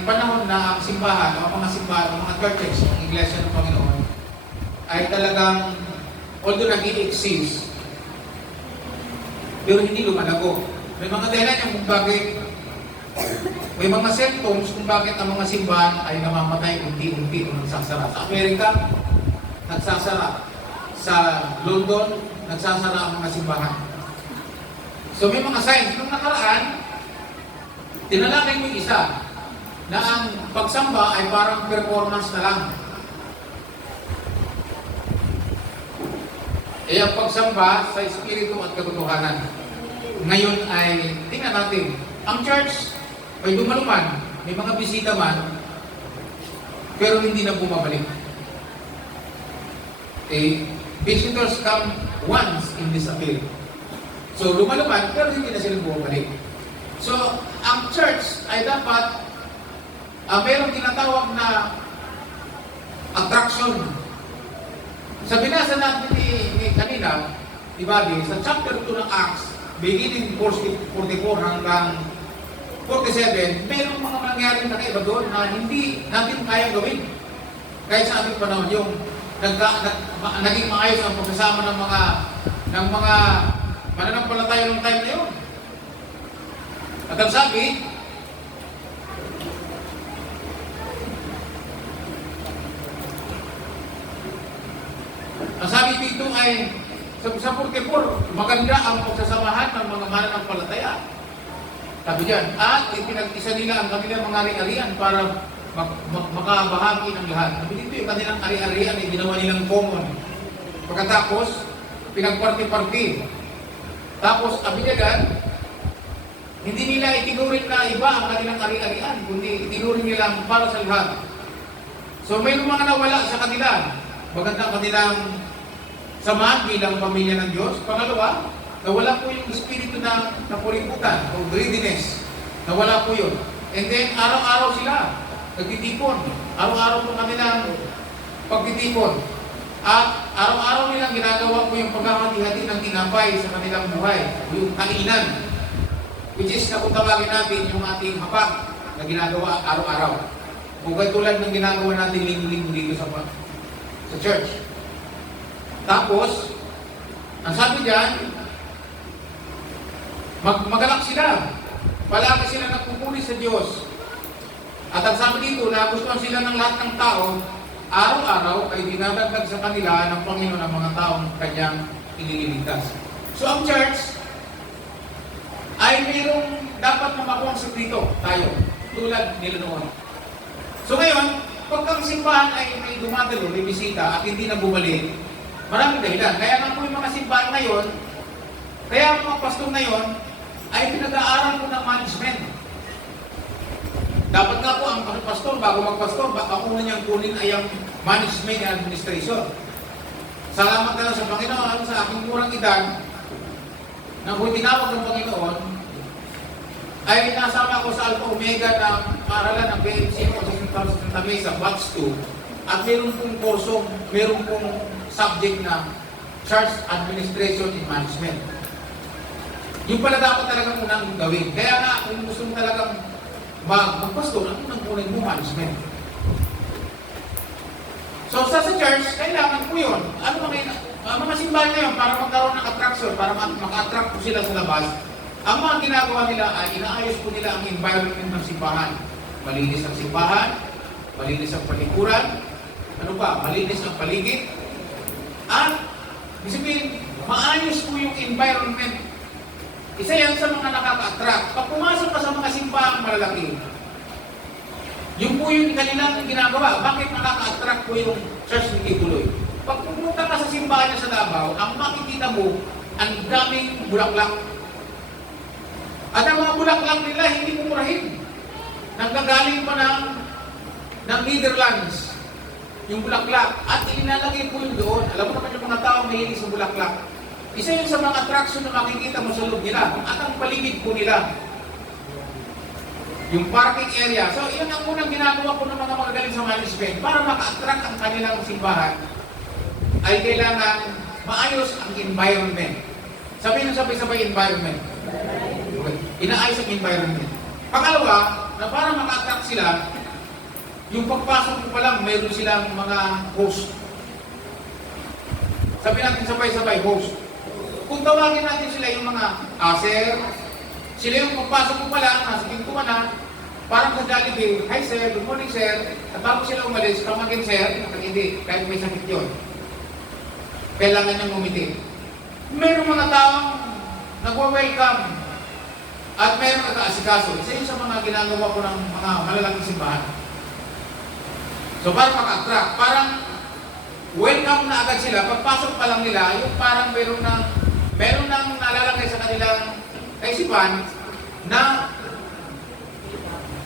ay panahon na ang simbahan, o mga simbahan, o mga churches, ang iglesia ng Panginoon, ay talagang, although nag-i-exist, pero hindi lumalago. May mga dahilan yung kung bakit, may mga symptoms kung bakit ang mga simbahan ay namamatay unti-unti o nagsasara. Sa Amerika, nagsasara. Sa London, nagsasara ang mga simbahan. So may mga signs. Nung nakaraan, tinalakay mo isa na ang pagsamba ay parang performance na lang. Ang pagsamba sa espiritu at katotohanan. Ngayon ay, tingnan natin, ang church ay dumaluman, may mga bisita man, pero hindi na bumabalik. Visitors come once and disappear. So lumaluman, pero hindi na sila bumabalik. So, ang church ay dapat mayroong tinatawag na attraction. Sa binasa natin ni kanina, di ba, sa chapter 2 ng Acts, beginning 44 hanggang 47, mayroong mga nangyari na kaiba doon na hindi natin kayang gawin. Kahit sa ating panahon, yung naging maayos ang pagsasama ng mga mananampalataya ng time na yun. At ang sabi, dito ay sa 44, maganda ang pagsasamahan ng mga mananampalataya. Sabi dyan, at ipinag-isa nila ang kanilang mga ari-arian para makabahagi ng lahat. Sabi dito yung kanilang ari-arian ay ginawa nilang common. Pagkatapos, pinagparti-parti. Tapos, abigagan, hindi nila itinuring na iba ang kanilang ari-arian, kundi itinuring nila para sa lahat. So, may mga nawala sa kanila. Maganda ang kanilang samahan bilang pamilya ng Diyos. Pangalawa, nawala po yung espiritu na napuriputan o greediness. Nawala po yun. And then, araw-araw sila nagtitipon. Araw-araw po kanilang pagtitipon. At araw-araw nilang ginagawa po yung paghahati-hati ng tinapay sa kanilang buhay. Yung kainan. Which is, kung tawagin natin yung ating hapag na ginagawa araw-araw. Kung tulad ng ginagawa natin linggo-linggo dito sa church. Tapos, ang sabi dyan, magalak sila. Palagi sila nagpupuri sa Diyos. At ang sabi dito, nagustuhan sila ng lahat ng tao, araw-araw ay dinadagdag sa kanila ng Panginoon ang mga taong kanyang inililigtas. So ang church ay mayroong dapat na makuha ang sekreto tayo, tulad nila noon. So ngayon, pag ang simbahan ay may dumadalo, may bisita at hindi na bumalik, maraming dahilan. Kaya nga po yung mga simbahan ngayon, kaya ang mga pastor ngayon, ay pinag-aaral po ng management. Dapat nga po ang pastor, bago magpastor, ang una niyang kunin ay ang management and administration. Salamat na lang sa Panginoon, sa aking murang edad, na kung tinawag ng Panginoon, ay nasama ko sa Alpha Omega na paaralan ng BMC o sa Santa Mesa, batch 2, at meron pong kurso, meron pong subject na Church Administration and Management. Yung pala dapat talagang unang gawin. Kaya nga, kung gusto mo talagang magpastor, ang unang-unang mo management. So, sa church, kailangan po yun. Ano mga simbahan na yun, para magkaroon ng attraction, para maka-attract po sila sa labas, ang mga ginagawa nila ay inaayos po nila ang environment ng simbahan. Malinis ang simbahan, malinis ang palikuran, ano pa, malinis ang paligid, at sabihin, maayos po yung environment. Isa yan sa mga nakaka-attract. Pag pumasok ka sa mga simbahang malalaki, yung po yung kanilang ginagawa. Bakit nakaka-attract po yung church ni Kituloy? Pag pumunta ka sa simbahan niya sa Davao, ang makikita mo, ang daming bulaklak. At ang mga bulaklak nila, hindi mumurahin. Nanggagaling pa ng Netherlands, yung bulaklak. At ilinalagay po yun doon. Alam mo naman yung mga tao mahilig sa bulaklak. Isa yun sa mga attraction na makikita mo sa loob nila. At ang paligid po nila. Yung parking area. So, yun ang unang ginagawa po ng mga magagaling sa management. Para maka-attract ang kanilang simbahan, ay kailangan maayos ang environment. Sabihin ng sabay-sabay environment. Okay. Inaayos ang environment. Pangalawa, na para maka-attract sila, yung pagpasok ko pa lang, mayroon silang mga host. Sabi natin sabay-sabay, host. Kung tawagin natin sila yung mga sir, sila yung pagpasok ko pa lang, nasa pinto ka na, parang sa Jollibee, hi sir, good morning sir. At bago sila umalis, tamagin sir, hindi, kahit may sakit yun. Kailangan niyang umiti. Mayroong mga taong nagwa-welcome at mayroong nag-aasikaso. Isa yun sa mga ginagawa ko ng mga malalaking simbahan. So para maka-attract, parang welcome na agad sila. Pagpasok pa lang nila, yung parang meron nang nalalagay sa kanilang kaisipan na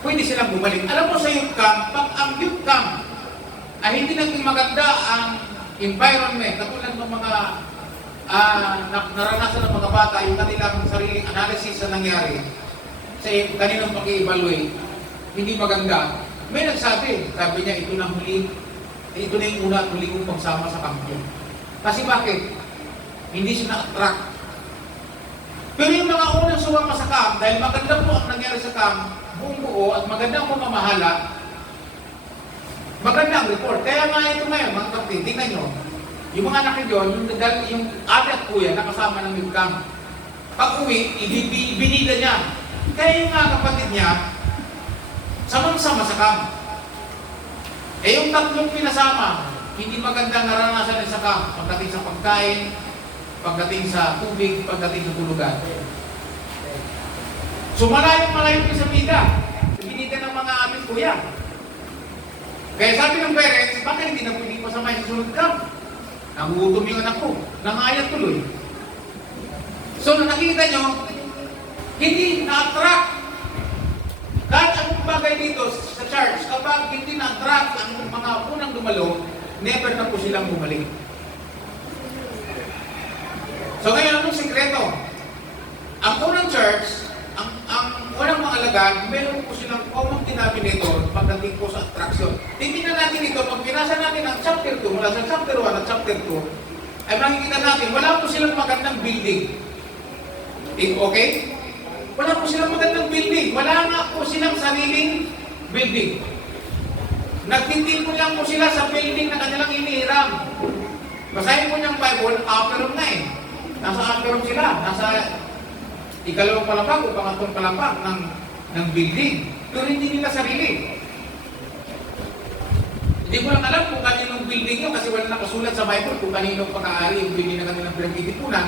pwede silang bumalik. Alam mo sa youth camp, pag ang youth camp ay hindi naging maganda ang environment, katulad ng mga naranasan ng mga bata, yung kanilang sariling analysis sa nangyari, sa kanilang pag-i-evaluate, hindi maganda. May sabi niya, ito na yung una at huli kong pagsama sa kampo. Kasi bakit? Hindi siya na-attract. Pero yung mga unang sumama sa camp, dahil maganda po ang nangyari sa camp, buong buo at maganda ang pamamahala, maganda ang report. Kaya nga ito ngayon, mga kapatid, tingnan nyo, yung mga anak nyo, yung ate at kuya, nakasama ng youth camp. Pag uwi, ibinida niya. Kaya yung mga kapatid niya, samang-sama sa camp. Eh yung tatlong pinasama, hindi magandang naranasan sa camp, pagdating sa pagkain, pagdating sa tubig, pagdating sa tulugan. So malayo sa bida. Binida ng mga amin kuya. Kaya sabi ng parents, bakit hindi na pwede pasamay sa sunod camp? Nagugutom yung anak ko, nangayat tuloy. So nakikita nyo, hindi na-attract. Kahit anong bagay dito sa church, kapag hindi na-attract ang mga unang dumalo, never na po silang bumalik. So ngayon, anong sikreto? Ang unang church, ang unang mga alagad, meron po silang common denominator pagdating po sa attraction. Tingnan natin ito, pag pinasa natin ang chapter 2, mula sa chapter 1 at chapter 2, ay makikita natin, wala po silang magandang building. Okay? Wala po silang magandang building. Wala nga po silang sariling building. Nagtitipon lang po sila sa building na kanilang inihiram. Basahin po niyang Bible, upper room na eh. Nasa upper room sila. Nasa ikalawang palapag o pangatlong palapag ng building. Pero hindi nila sarili. Hindi ko lang alam kung kaninong building yun kasi wala nakasulat sa Bible kung kaninong pag-aari yung building na kanilang pinag-iipunan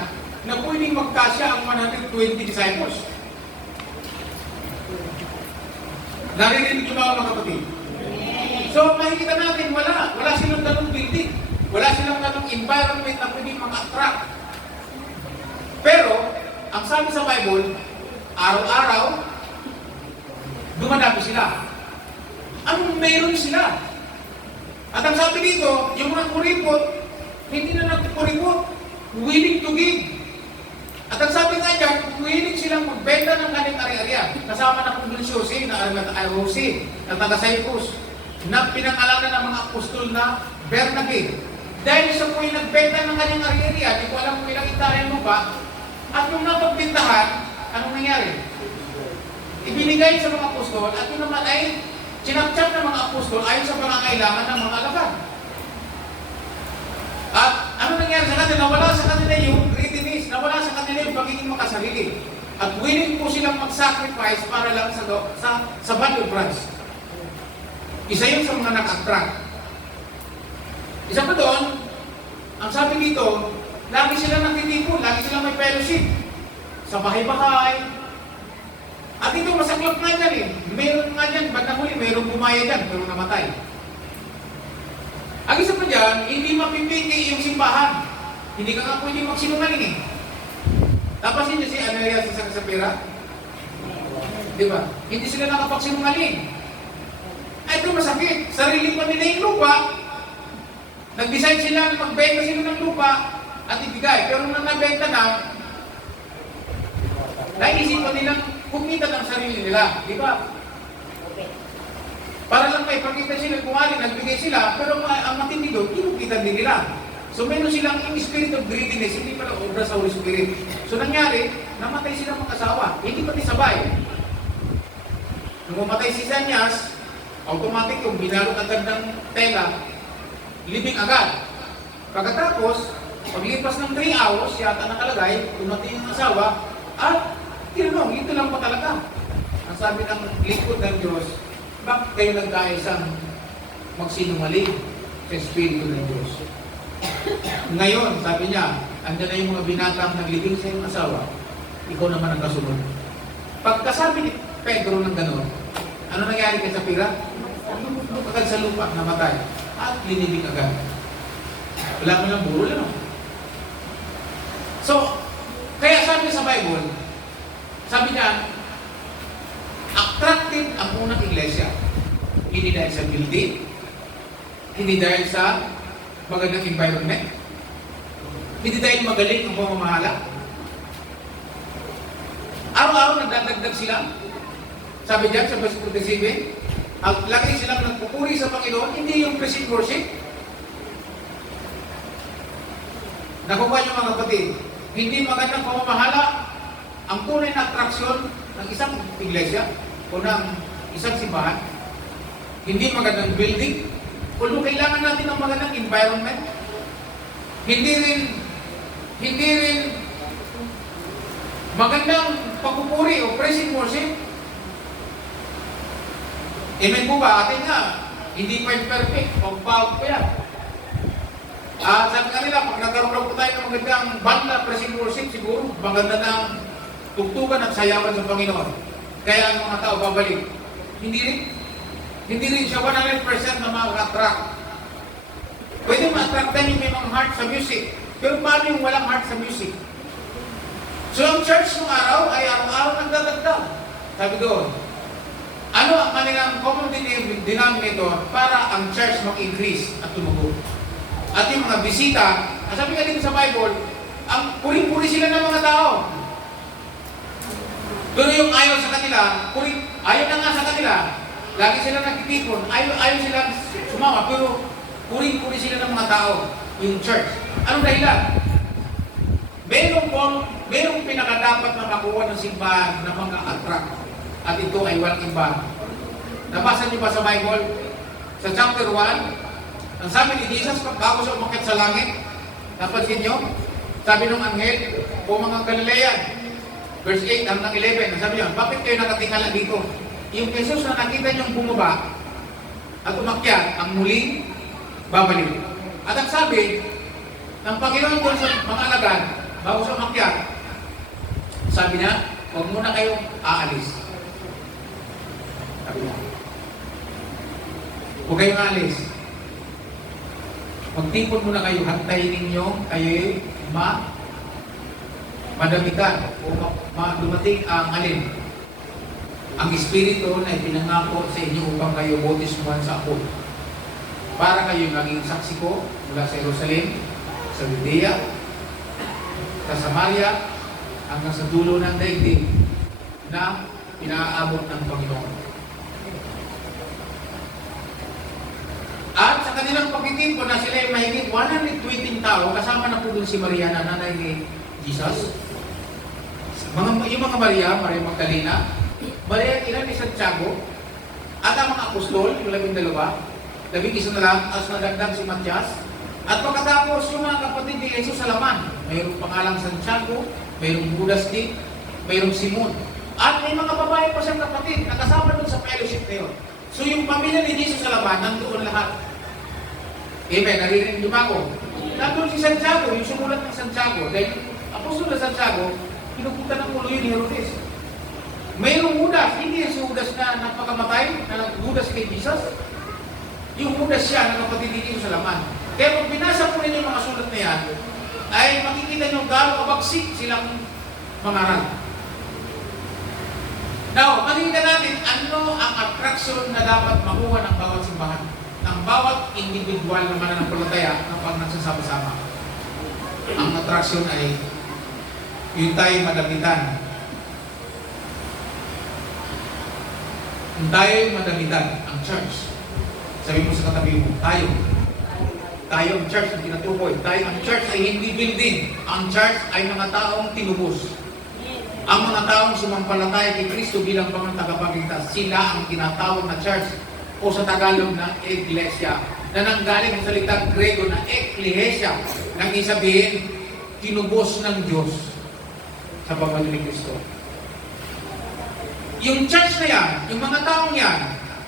na pwedeng magkasya ang 120 disciples. Naririnig yung mga kapatid. So makikita natin, wala silang ganong building. Wala silang ganong environment na pwedeng mag-attract. Pero, ang sabi sa Bible, araw-araw, dumadami sila. Anong meron sila? At ang sabi dito, yung mga kuripot, hindi na nagkuripot, willing to give. At ang sabi nga dyan, willing silang magbenta ng kanilang ari-arian. Kasama na kung Jose na taga-Cyprus, na pinangalanan ng mga apostol na Bernabe. Dahil sa po yung nagbenta ng kanyang ari-arian, hindi ko alam kung ilang hektarya mo ba, at nung napagbintahan, anong nangyari? Ibinigay sa mga apostol, at yun naman ay sinapchap ng mga apostol ayon sa pangangailangan ng mga alagad. At ano nangyari sa kanila? Nawala sa kanila yung greediness, nawala sa kanila yung pagiging makasarili. At willing po silang mag-sacrifice para lang sa body of Christ. Isa yun sa mga nag-attract. Isa pa doon, ang sabi dito, lagi silang nagtitipon, lagi silang may fellowship. Sa bahay-bahay. At ito, masaklap nga dyan eh. Meron nga dyan, bandang huli, mayroong bumaya dyan, pero namatay. Ang isa pa dyan, hindi mapipili yung simbahan. Hindi ka nga pwede magsinungaling eh. Tapos hindi si Amelia sa Sapira. Di ba? Hindi sila nakapagsinungaling. Ay, ito masakit. Sarili pa nila yung lupa. Nag-decide sila na magbenta sila ng lupa at ibigay. Pero nang nabenta na, naisip pa nilang kumita ng sarili nila. Di ba? Para lang may pagkita sila, kumali, nagbigay sila, pero ang matindi doon, kinukitan din nila. So meron silang in spirit of greediness, hindi pala obra sa Holy Spirit. So nangyari, namatay silang mag-asawa, hindi pati sabay. Nung si Sanyas, automatic yung binalot agad ng tela, libing agad. Pagkatapos, paglipas ng 3 hours, yata nakalagay, dumating yung asawa, at tinanong, ito lang pa talaga. Ang sabi ng lingkod ng Diyos, bakit kayo nagkaisang magsinungaling sa Espiritu ng Diyos? Ngayon, sabi niya, andyan na yung mga binatang naglibing sa iyong asawa, ikaw naman ang kasunod. Pagkasabi ni Pedro ng gano'n, ano nangyari kay Sapira? Agad sa lupa, namatay. At linibig agad. Wala mo lang buro lang. So, kaya sabi sa Bible, sabi niya, attractive ang unang iglesia. Hindi dahil sa building, hindi dahil sa magandang environment, hindi dahil magaling ang pamamahala. Araw-araw nagdadagdag sila. Sabi diyan sa verse 47, ang lagi silang nagpupuri sa Panginoon, hindi yung praise and worship. Nakuha niyo mga kapatid, hindi magandang pamamahala ang tunay na atraksyon ng isang iglesia o ng isang simbahan. Hindi magandang building, although kailangan natin ng magandang environment. Hindi rin magandang pagpupuri o praise and worship. Amen po ba? Atin nga, hindi pa perfect, pagpawag pa yan. Sabi nga nila, pag nagkaroon po tayo ng magandang banda, praise and worship, siguro maganda ng tugtugan at sayawan sa Panginoon. Kaya ang mga tao babalik. Hindi rin siya 100% na mag-attract. Pwede ma-attractan yung may mga heart sa music. Pero paano yung walang heart sa music? So ang church ng araw ay araw-araw nagdadagdag. Sabi doon, ano ang kanilang common denominator para ang church mag-increase at tumubo? At yung mga bisita, sabi nga dito sa Bible, ang puri-puri sila ng mga tao. Pero yung ayaw sa kanila, ayaw na nga sa kanila, lagi sila nagtitipon, ayaw sila sumama, pero puri-puri sila ng mga tao, yung church. Anong dahilan? Merong pinakadapat na makuha ng simbahan na mga attract. At ito ay walang iba. Nabasa niyo ba sa Bible? Sa chapter 1, ang sabi ni Jesus, bago siya umakyat sa langit, napansin niyo? Sabi ng anghel, o mga Galilean, verse 8 hanggang 11, ang sabi niya, bakit kayo nakatingala dito? Yung Jesus na nakita niyong bumaba at umakyat, ang muling babalik. At ang sabi ng Panginoon doon sa mga alagad, bago siya umakyat, sabi niya, huwag muna kayong aalis. Sabi niya, huwag kayong aalis. Magtipon muna kayo, hantayin ninyo, kayo'y madamitan o dumating ang alin. Ang Espiritu na ipinangako sa inyo upang kayo bautismuhan sa apoy. Para kayo maging saksi ko mula sa Jerusalem, sa Judea, sa Samaria, hanggang sa dulo ng daigdig na pinaaabot ng Panginoon. At sa kanilang pagtitipon na sila ay mahigit 120 tao, kasama na po doon si Maria na nanay ni Jesus. Yung mga Maria Magdalena, Maria ilan ni Santiago, at ang mga apostol, yung 12, 11 na lang, as nagandang si Matias. At pagkatapos, yung mga kapatid ni Jesus sa laman, mayroong pangalang Santiago, mayroong Judas din, mayroong Simon. At may mga babae pa siyang kapatid na kasama doon sa fellowship na yun. So yung pamilya ni Jesus sa laman, nandoon lahat. Amen, naririnig niyo ba ako? Nandoon si Santiago, yung sumulat ng Santiago, dahil apostol na Santiago, pinupunta ng ulo yun ni Herodes. Mayroong Judas, hindi si Judas na napakamatay, na Judas kay Jesus. Yung Judas siya na kapatid ni Jesus sa laman. Kaya kung binasa po ninyo yung mga sulat na yan, ay makikita nyo gano'ng kabagsik silang mangaral. Now, makikita natin ano ang attraction na dapat makuha ng bawat simbahan, ng bawat individual na mananampalataya na pag nagsasama-sama. Ang attraction ay yung tayo madamitan. Yung tayo madamitan, ang church. Sabi mo sa katabi mo, tayo ang church ang tinatukoy. Ang church ay hindi building. Ang church ay mga taong tinubos. Ang mga taong sumampalataya kay Kristo bilang Panginoong tagapagligtas, sila ang tinatawag na church o sa Tagalog na iglesia, na nanggaling sa salitang Grego na eklesia, nang isabihin, tinubos ng Diyos sa pamamagitan ni Kristo. Yung church na yan, yung mga taong yan,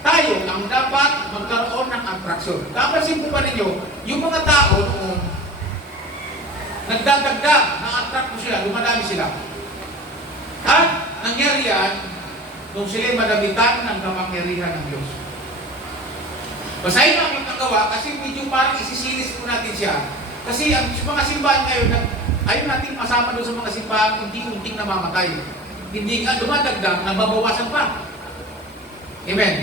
tayo ang dapat magkaroon ng atraksyon. Kapansin po ba ninyo, yung mga tao noong nagdadagdag, na-attract mo sila, dumadami sila. At nangyari yan, nung sila'y madamitan ng kapangyarihan ng Diyos. Basahin mo ang magkagawa kasi medyo parang isisilis po natin siya. Kasi ang mga simbahan ngayon, ayaw natin masama doon sa mga simbahan unti-unting namamatay. Hindi nga dumadagdag, nababawasan pa. Amen.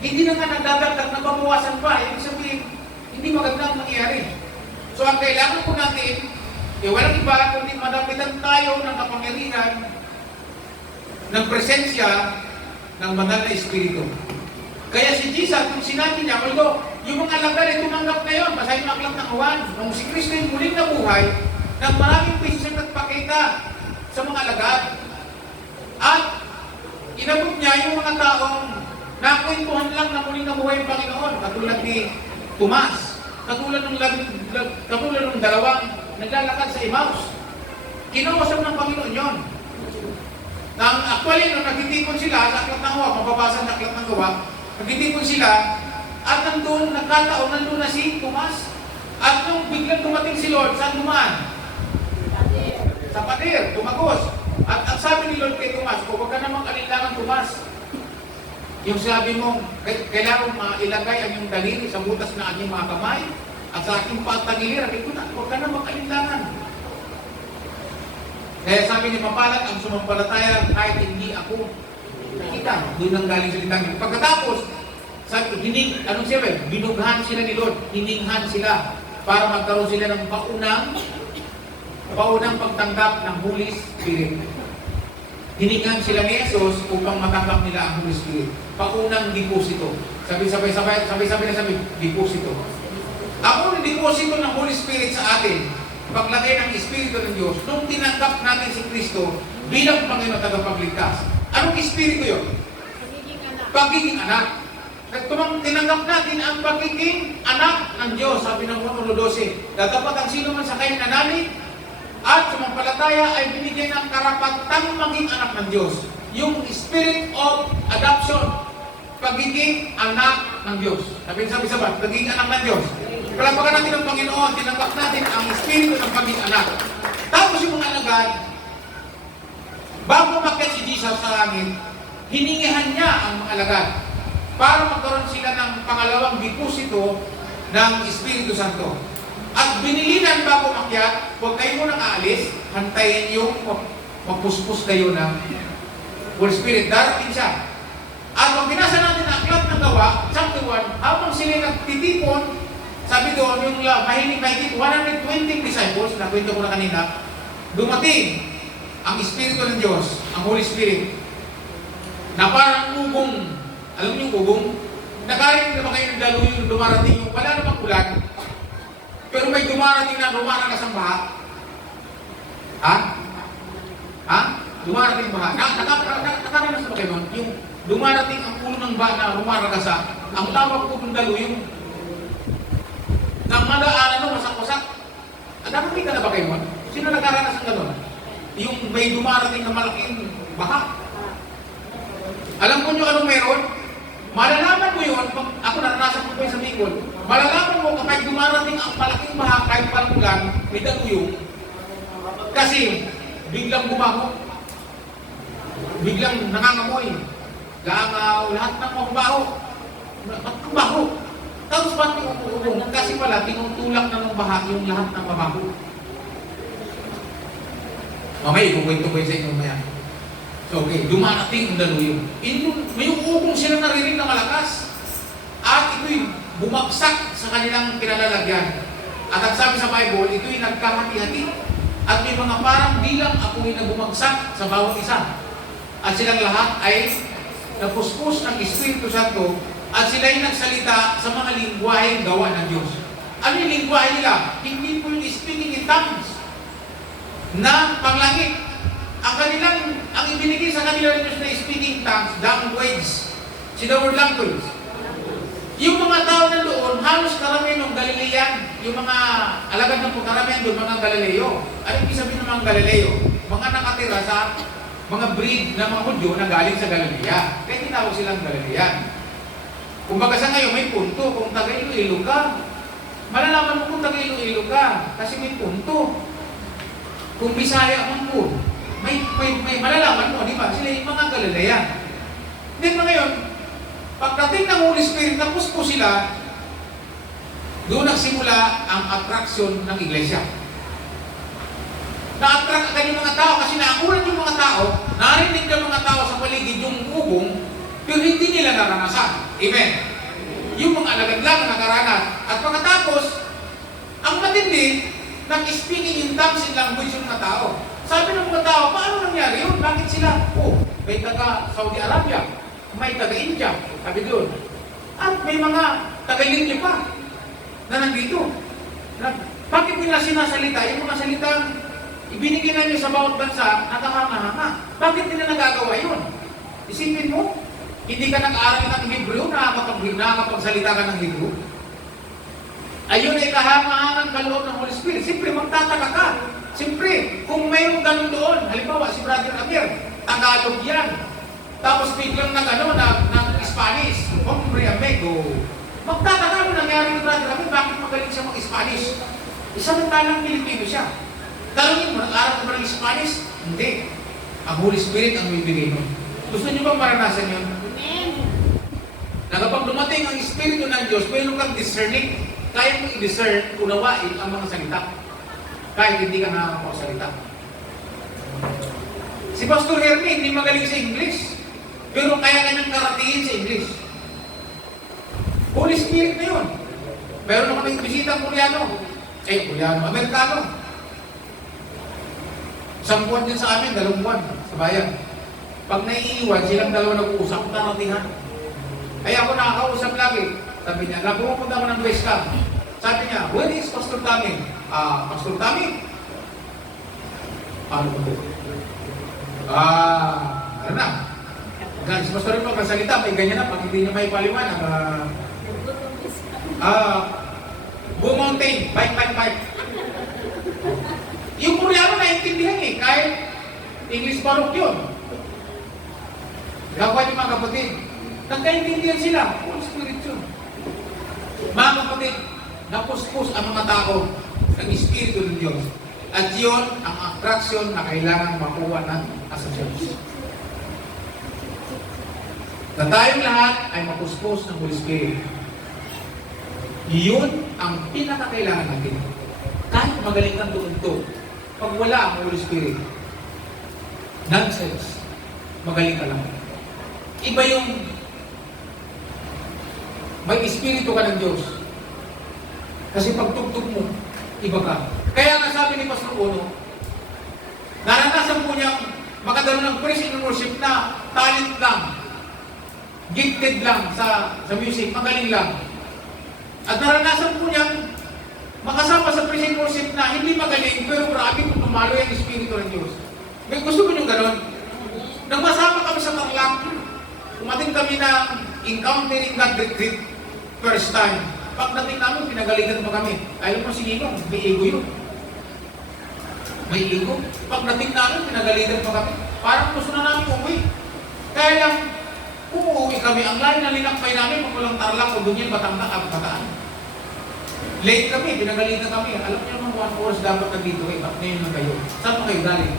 Hindi na nga nagdadagdag, nababawasan pa. Ibig sabihin, hindi maganda ang nangyayari. So ang kailangan po natin, walang iba kundi madamitan tayo ng kapangyarihan ng presensya ng banal na Espiritu. Kaya si Jesus, kung sinabi niya, although yung mga alagad ay tumanggap na yun, basahin mo aklat ng Juan, nung si Kristo yung muling nabuhay, nang maraming beses ang nagpakita sa mga alagad. At inabot niya yung mga taong nakwentuhan lang na muling nabuhay yung Panginoon, katulad ni Tomas, katulad ng dalawang naglalakad sa Emmaus. Kinausap ng Panginoon yun. Actually, nung nagtitipon sila sa aklat ng Gawa, mababasa sa aklat ng Gawa, nagtitipon sila, at nandun, nagkataon, nandun na si Tomas. At nung biglang dumating si Lord, saan dumaan? Sa pader, tumagos. At ang sabi ni Lord kay Tomas, huwag ka namang alinlangan, Tomas. Yung sabi mo, kailangan mailagay ang iyong daliri sa butas na aking mga kamay, at sa aking patagiliran, huwag ka namang alinlangan. Kaya sabi ni Mapalat, ang sumampalataya kahit hindi ako nakita. Doon ang galing salita niyo. Pagkatapos, sabi, anong siya ba? Binughan sila ni Lord, hininghan sila para magkaroon sila ng paunang pagtanggap ng Holy Spirit. Hininghan sila ni Jesus upang matanggap nila ang Holy Spirit. Paunang deposito. Sabay na deposito. Ang unang deposito ng Holy Spirit sa atin, paglagay ng Espiritu ng Diyos, nung tinanggap natin si Kristo bilang Panginoon tagapagligtas. Anong Espiritu yun? Pagiging anak. Tinanggap natin ang pagiging anak ng Diyos, sabi ng Juan 1:12. Datapat ang sino man sa kanyang nananalig at sumampalataya ay binigyan ng karapatang maging anak ng Diyos. Yung Spirit of Adoption, pagiging anak ng Diyos. Sabi pagiging anak ng Diyos. Palapakan natin ang Panginoon, tinanggap natin ang Espiritu ng pagiging anak. Tapos yung mga alagad, bago umakyat si Jesus sa langit, hiningihan niya ang mga alagad para magkaroon sila ng pangalawang deposito ng Espiritu Santo. At binilinan bago umakyat, huwag kayo munang aalis, hantayin yung mapuspos kayo ng Holy Spirit. Darating siya. At kung binasa natin ang aklat ng Gawa, chapter 1, habang sila nagtitipon, sabi doon, yung mahigit 120 disciples, nakwento ko na kanina, dumating ang Espiritu ng Diyos, ang Holy Spirit, na parang ugong, alam niyo yung ugong? Nakarinig naman kayo ng daluyo, dumarating yung, wala namang ulan, pero may dumarating na rumaragas ang baha. Ha? Dumarating baha. Nakaranas ba kayo? Yung dumarating ang ulo ng baha na rumaragas ang tawag ko ng daluyo, na madaanan mo, masak-masak. Nakakita na ba kayo? Sino nagkaranas ng gano'n? Yung may dumarating na malaking baha. Alam ko nyo anong meron? Malalaman mo yun, ako naranasan ko pa sa Bicol, malalaman mo kapag dumarating ang malaking baha kahit palang ulan, may daluyo. Kasi biglang bumaho. Biglang nangangamoy. Langaw, lahat ng mabaho. Mabaho. Tapos ba't umuulong? Kasi pala, tinutulak na ng baha yung lahat ng mabaho. Mamaya, ikukwento ko sa inyo maya. So, okay, dumarating ang daluyo. May ugong sila narinig na malakas. At ito'y bumagsak sa kanilang kinalalagyan. At ang sabi sa Bible, ito'y nagkahati-hati. At may mga parang bilang apoy na bumagsak sa bawat isa. At silang lahat ay napuspos ng Espiritu Santo at sila'y nagsalita sa mga lingwaheng gawa ng Diyos. Ano yung lingwahe nila? Hindi po yung speaking in tongues na panglangit. ang ibinigay sa kanila ng Diyos na speaking tongues, language. See the word language. Yung mga tao na doon, halos karamihan ng Galilean, yung mga alagad ng karamihan doon, mga Galileo. Ano yung sabihin ng mga Galileo? Mga nakatira sa mga breed ng mga Hudyo na galing sa Galilea. Kaya tinawag silang Galilean. Kung baga sa ngayon, may punto. Kung taga Iloilo ka, malalaman mo kung taga Iloilo ka. Kasi may punto. Kung Bisaya man po, may malalaman mo, di ba? Sila yung mga Galilean. Then ngayon, pagdating ng Holy Spirit, tapos po sila, doon nagsimula ang attraction ng iglesia. Na-attract agad yung mga tao kasi naakulan yung mga tao, narinig ng mga tao sa paligid yung ubong, pero hindi nila naranasan. Amen. Yung mga alagad lang nakaranas. At pagkatapos, ang matindi, nag-speaking in tongues in language yung mga tao. Sabi ng mga tao, paano nangyari yun? Bakit sila? Oh, may taga Saudi Arabia, may taga India, sabi doon. At may mga taga-Lingli pa na nandito. Bakit nila sinasalita? Yung mga salitang ibinigay na nyo sa bawat bansa, nakahanga-hanga. Bakit nila nagagawa yun? Isipin mo, hindi ka nag-aaral ng Hebrew, nakakapagsalita ka ng Hebrew. Ayun ay kahanga-hangang kaloob ng Holy Spirit. Siyempre, magtataka ka. Siyempre, kung mayroong ganun doon, halimbawa si Brother Amir, Tagalog yan. Tapos biglang Spanish, Hombre Amigo. Magtataka mo nangyari ni Brother Amir, bakit magaling siya mag-Spanish? Isang talang Pilipino siya. Talangin mo, nag-aaral ka ba ng Spanish? Hindi. Ang Holy Spirit ang bibigay mo. Gusto niyo bang maranasan yun? Na kapag dumating ang Espiritu ng Diyos, mayroon kang discerning. Kaya mong i-discern, unawain ang mga salita. Kahit hindi ka nakakapagsalita. Si Pastor Hermie, hindi magaling sa English. Pero kaya kanyang karatingin sa English. Holy Spirit na yun. Meron naman ng bisita Koreano. Amerikano. Isang buwan din sa amin, 2 buwan sa bayan. Pag naiiwan, silang dalawa nag-uusap, karatihan. Kaya ako nakakausap lagi. Sabi niya, pumunta ako ng West Camp. Sabi niya, where is Pastor Tami? Pastor Tami? Ano po? Ano na? Si Pastor rin magkasalita, may ganyan na, pag hindi niya may paliwanag. Go Mountain, bike. Yung Koreano naiintindihan eh, kahit English barok yun. Gagawa niyo mga kapatid, nagkaintindihan sila, Holy Spirit yun. Mga kapatid, napuspos ang mga tao ng Espiritu ng Diyos. At yun ang attraction na kailangan makuha ng asosasyon. Na tayong lahat ay mapuspos ng Holy Spirit. Yun ang pinakakailangan natin. Kahit magaling kang doon to, pag wala ang Holy Spirit, nonsense, magaling ka lang. Iba yung may Espiritu ka ng Diyos. Kasi pagtugtog mo, iba ka. Kaya nga sabi ni Pastor Ono, naranasan po niyang makadalo ng praise and worship na talent lang, gifted lang sa music, magaling lang. At naranasan po niyang makasama sa praise and worship na hindi magaling, pero grabe kung tumalo yung Espiritu ng Diyos. May gusto ko yung gano'n. Nang masama kami sa Tarlac, umating kami ng encountering God retreat first time. Pagdating namin, pinagalitan pa kami. Ayaw mo si Nino, may ego yun. May ego. Pagdating namin, pinagalitan pa kami. Parang gusto na namin umuwi. Kaya lang, umuwi kami. Ang layo na linakpay namin, kung walang Tarlac o Dunyan, Bataan. Late kami, pinagalitan kami. Alam niyo naman, 1 hours dapat na dito eh. Ba't ngayon lang kayo? Saan pa kayo galing?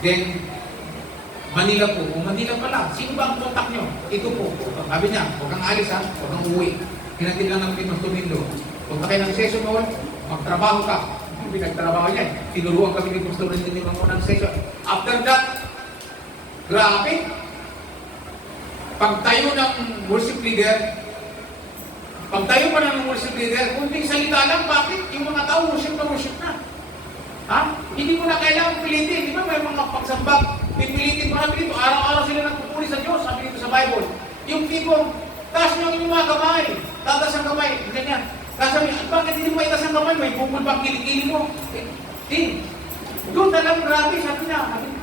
Then, Manila po. Kung Manila pala, sino ba ang contact nyo? Ito po. Sabi niya, huwag kang alis ha, huwag kang uwi. Hinatid lang namin Mas Domingo. Punta kayo ng session noon, magtrabaho ka. Pinagtrabaho niya. Tinuruan kami ni Pastor Domingo ng session. After that, grabe. Pagtayo ng worship leader, pagtayo pa ng worship leader, kunting salita lang, bakit? Yung mga tao, worship na. Ha? Hindi mo na kailangan pilitin. Di ba may mga pagsambag? Pipilitin mo natin dito. Araw-araw sila nagpupuli sa Diyos. Sabi dito sa Bible. Yung tipong, taas nyo ang inyong mga kamay. Tatas ang kamay. Ganyan. Tapos sabi, bakit hindi mo itaas ang kamay? May bukol ba ang kilikili mo? Hindi. Doon na lang, grabe, sabi niya,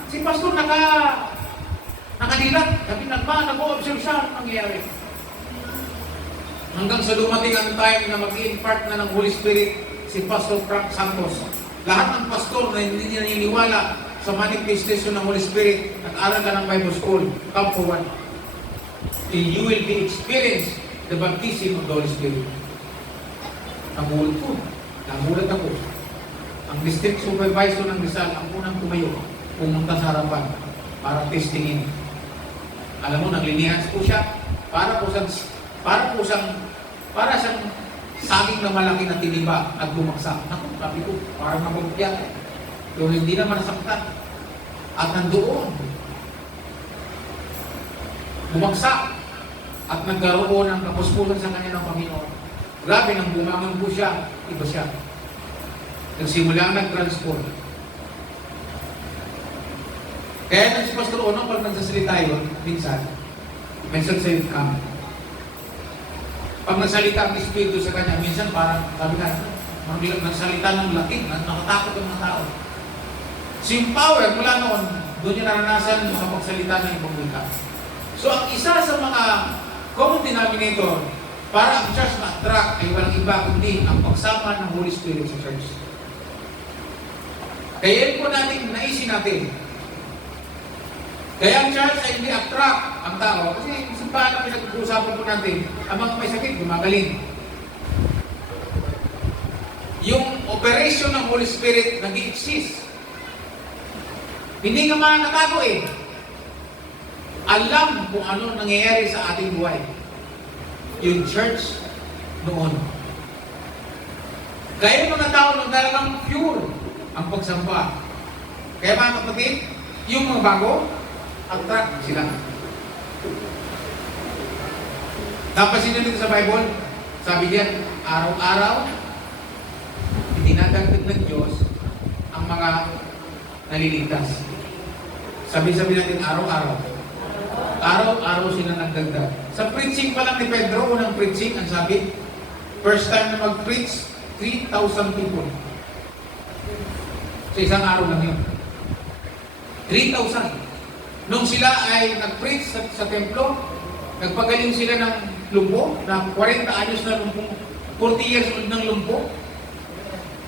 si pastor nakadilat, sabi na, nag-o-observe siya, ano nangyayari? Hanggang sa dumating ang time na mag-impart na ng Holy Spirit si Pastor Frank Santos. Lahat ng pastor na hindi naniniwala sa manifestation ng Holy Spirit, nag-aral ka ng Bible School, come forward. And you will be experience the baptism of the Holy Spirit. Nagulat ako. Ang district supervisor ng Rizal, ang unang tumayo, pumunta sa harapan para testingin. Alam mo, naglinihan po siya para siyang saging na malaki na tiniba at bumagsak. Naku, sabi ko, parang nabagyan. Pero hindi naman nasaktan. At nandoon, bumagsak at nagkaroon ng kapuspusan sa kanya ng Panginoon. Grabe, nang bumangon po siya, iba siya. Nagsimula nag-transform. Kaya si Pastor Ono, pag nagsasalita yun, minsan sa yun kami. Pag nagsalita ang Espiritu sa kanya, minsan parang, sabi ka, nagsalita ng Latin, nakatakot ang mga tao. So yung power, mula noon, doon niya naranasan makapagsalita ng ibang wika. So ang isa sa mga common denominator para ang church ma-attract ay walang iba kundi ang pagsama ng Holy Spirit sa church. Kaya yun po natin, naisin natin. Kaya ang church ay hindi attract ang tao kasi simbahan na pinag-uusapan po natin, ang mga may sakit, gumagaling. Yung operation ng Holy Spirit nag-i-exist. Hindi ka makakatago eh. Alam kung ano nangyayari sa ating buhay. Yung church noon. Kaya yung mga tao nung talagang pure ang pagsamba. Kaya mga kapatid, yung mga bago, attract sila. Napansin nyo dito sa Bible, sabi diyan, araw-araw, dinadagdag ng Diyos ang mga naliligtas. Sabi-sabi natin araw-araw. Araw-araw sila nagdagdag. Sa preaching pa lang ni Pedro, unang preaching, ang sabi, first time na mag-preach, 3,000 people. Sa isang araw lang yun. 3,000. Nung sila ay nag-preach sa templo, nagpagaling sila ng lumpo, na 40 anyos na lumpo, 40 years old ng lumpo.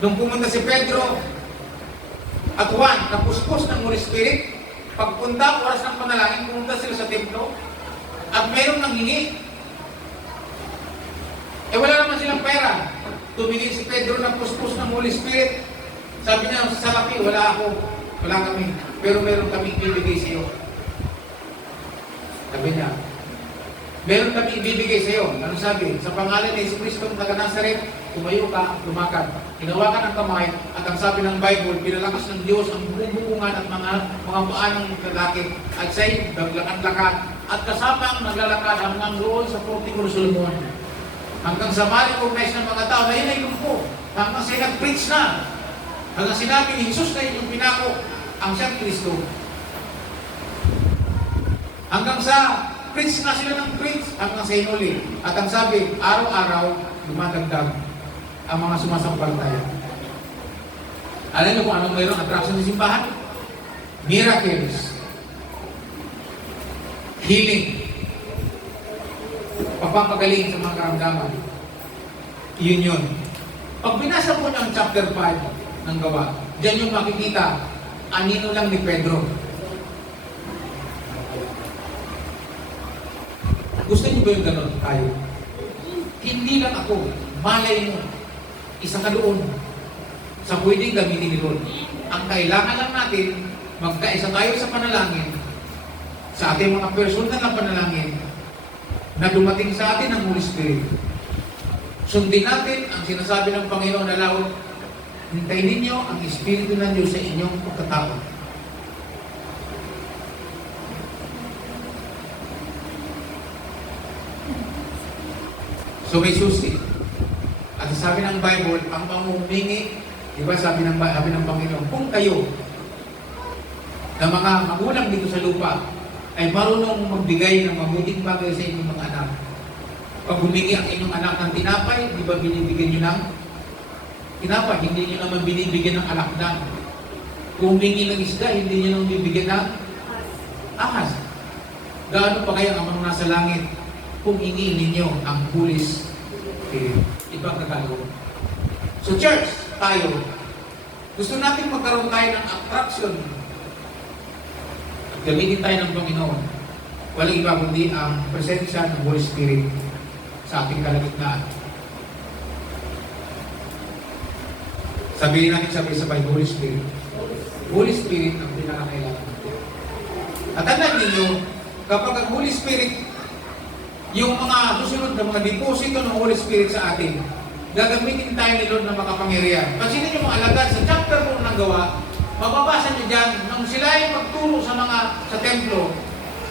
Nung pumunta si Pedro at Juan, napuspos ng Holy Spirit, pagpunta, oras ng panalangin, pumunta sila sa templo, at mayroong nanghingi. Wala naman silang pera. Tumingin si Pedro na puspos ng Holy Spirit. Sabi niya, sa salapi, wala kami, pero meron kami ibibigay sa iyo. Sabi niya, meron kami ibibigay sa iyo. Ano sabi? Sa pangalan ni Jesus Cristo ng taga-Nazaret, tumayo ka, lumakad. Hinawakan ang kamay, at ang sabi ng Bible, pinalakas ng Diyos ang bubungan at mga paa ng lalaki, at siya'y naglakad-lakad, at kasama ang naglalakad hanggang roon sa Portico ng Solomon. Hanggang sa ma-recognize ng mga tao na yun ay lumpo. Hanggang siya'y nag-preach na. Hanggang sinabi ni Jesus na yun yung pinako, ang siyang Kristo. Hanggang sa preach na sila ng preach, hanggang sa hinuli. At ang sabi, araw-araw, dumadagdag ang mga sumasampalataya. Alam niyo kung anong mayroong attraction sa simbahan? Miracles. Healing. Pagpapagaling sa mga karamdaman. Yun. Pag binasa po niyo ang chapter 5 ng Gawa, diyan yung makikita, anino lang ni Pedro. Gusto niyo ba yung gano'n tayo? Hindi lang ako, malay mo, isa ka doon sa pwedeng gamitin ni Lord. Ang kailangan lang natin, magkaisa tayo sa panalangin, sa ating mga personal na panalangin, na dumating sa atin ang Holy Spirit. Sundin natin ang sinasabi ng Panginoon na lawag, hintayin ninyo ang Espiritu ng Diyos sa inyong pagkatao. So may susi. At sabi ng Bible, ang pangumingi, di ba sabi ng Panginoon, kung kayo na mga magulang dito sa lupa ay marunong magbigay ng mabuting bagay sa inyong mga anak. Pag humingi ang inyong anak ng tinapay, di ba binibigyan nyo ng tinapay? Hindi nyo naman binibigyan ng alakdan. Kung humingi ng isda, hindi niya nang bibigyan ng ahas. Gaano pa kaya ang mga nasa langit kung hingiin ninyo ang Holy Spirit? Ibang kagalaw. So church, tayo, gusto natin magkaroon tayo ng attraction at gamitin tayo ng Panginoon. Walang iba kundi ang presensya ng Holy Spirit sa ating kalagitnaan. Sabihin natin sabay-sabay, Holy Spirit. Holy Spirit ang pinakakailangan natin. At tandaan ninyo, kapag ang Holy Spirit, yung mga susunod na mga deposito ng Holy Spirit sa atin, gagamitin tayo ni Lord na makapangyarihan. Pansinin niyo mga alagad, sa chapter 4 ng Gawa, mababasa niyo dyan, nung sila ay magturo sa templo,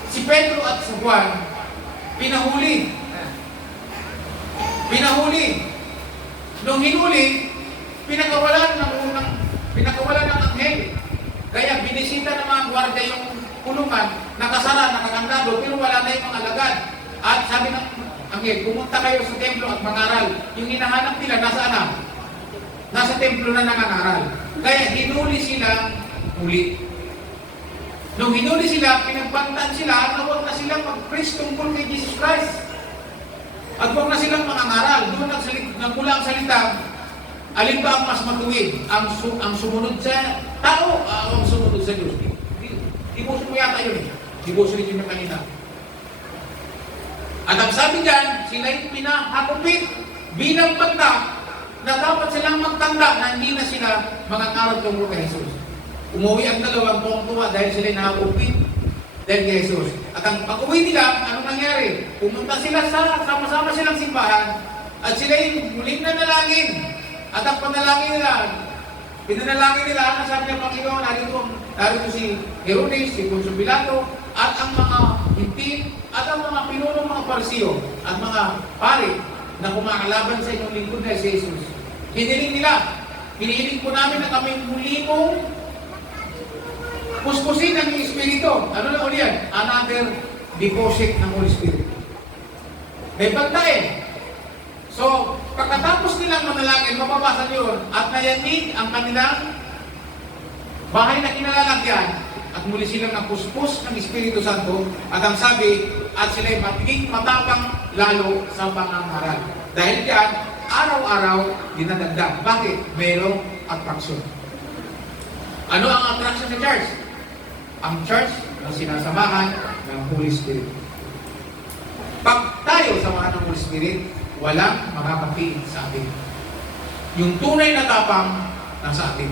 si Pedro at si Juan, pinahuli. Nung hinuli, pinakawalan ng anghel. Kaya binisita ng mga gwardiya yung kulungan, nakasara, nakakandado, pero wala na yung mga alagad. At sabi ng anghel, pumunta kayo sa templo at mangaral. Yung hinahanap nila, nasaan na? Nasa templo na nangangaral. Kaya hinuli sila muli. Nung hinuli sila, pinagbantaan sila at huwag na silang mag-preach tungkol kay Jesus Christ. At huwag na silang mangangaral. Doon nagmula ang salita, alin ba ang mas matuwid? Ang sumunod sa tao, ang sumunod sa Diyos? Dibuso mo yata yun eh. Dibuso rin yun kanina. At ang sabi dyan, sila yung pinahagupit bilang banda na dapat silang magtanda na hindi na sila mangangaral tungkol kay Jesus. Umuwi ang dalawang tuwang-tuwa dahil sila nahagupit dahil kay Jesus. At ang pag-uwi nila, anong nangyari? Pumunta sila sama-sama silang simbahan at sila yung muling nanalangin. At ang panalangin nila, ang sabi ng Panginoon, narito si Herodes, si Poncio Pilato, at ang mga hintil, at ang mga pinunong mga Parisiyo, at mga pari na kumakalaban sa inyong lingkod na si Jesus. Hiniling nila, hinihiling po namin na kami muli mong puspusin ang Espiritu. Ano na ulit yan? Another deposit ng Holy Spirit. May bantayin. So, pagkatapos nilang manalangin, mapapasa yun, at nayanig ang kanilang bahay na kinalalagyan, at muli silang napuspos ng Espiritu Santo, at ang sabi, at sila'y magiging matapang lalo sa pangangaral. Dahil diyan, araw-araw dinadagdag. Bakit? Mayroong attraction. Ano ang attraction sa church? Ang church na sinasamahan ng Holy Spirit. Pag tayo samahan ng Holy Spirit, walang makakapiit sa atin. Yung tunay na tapang nasa atin.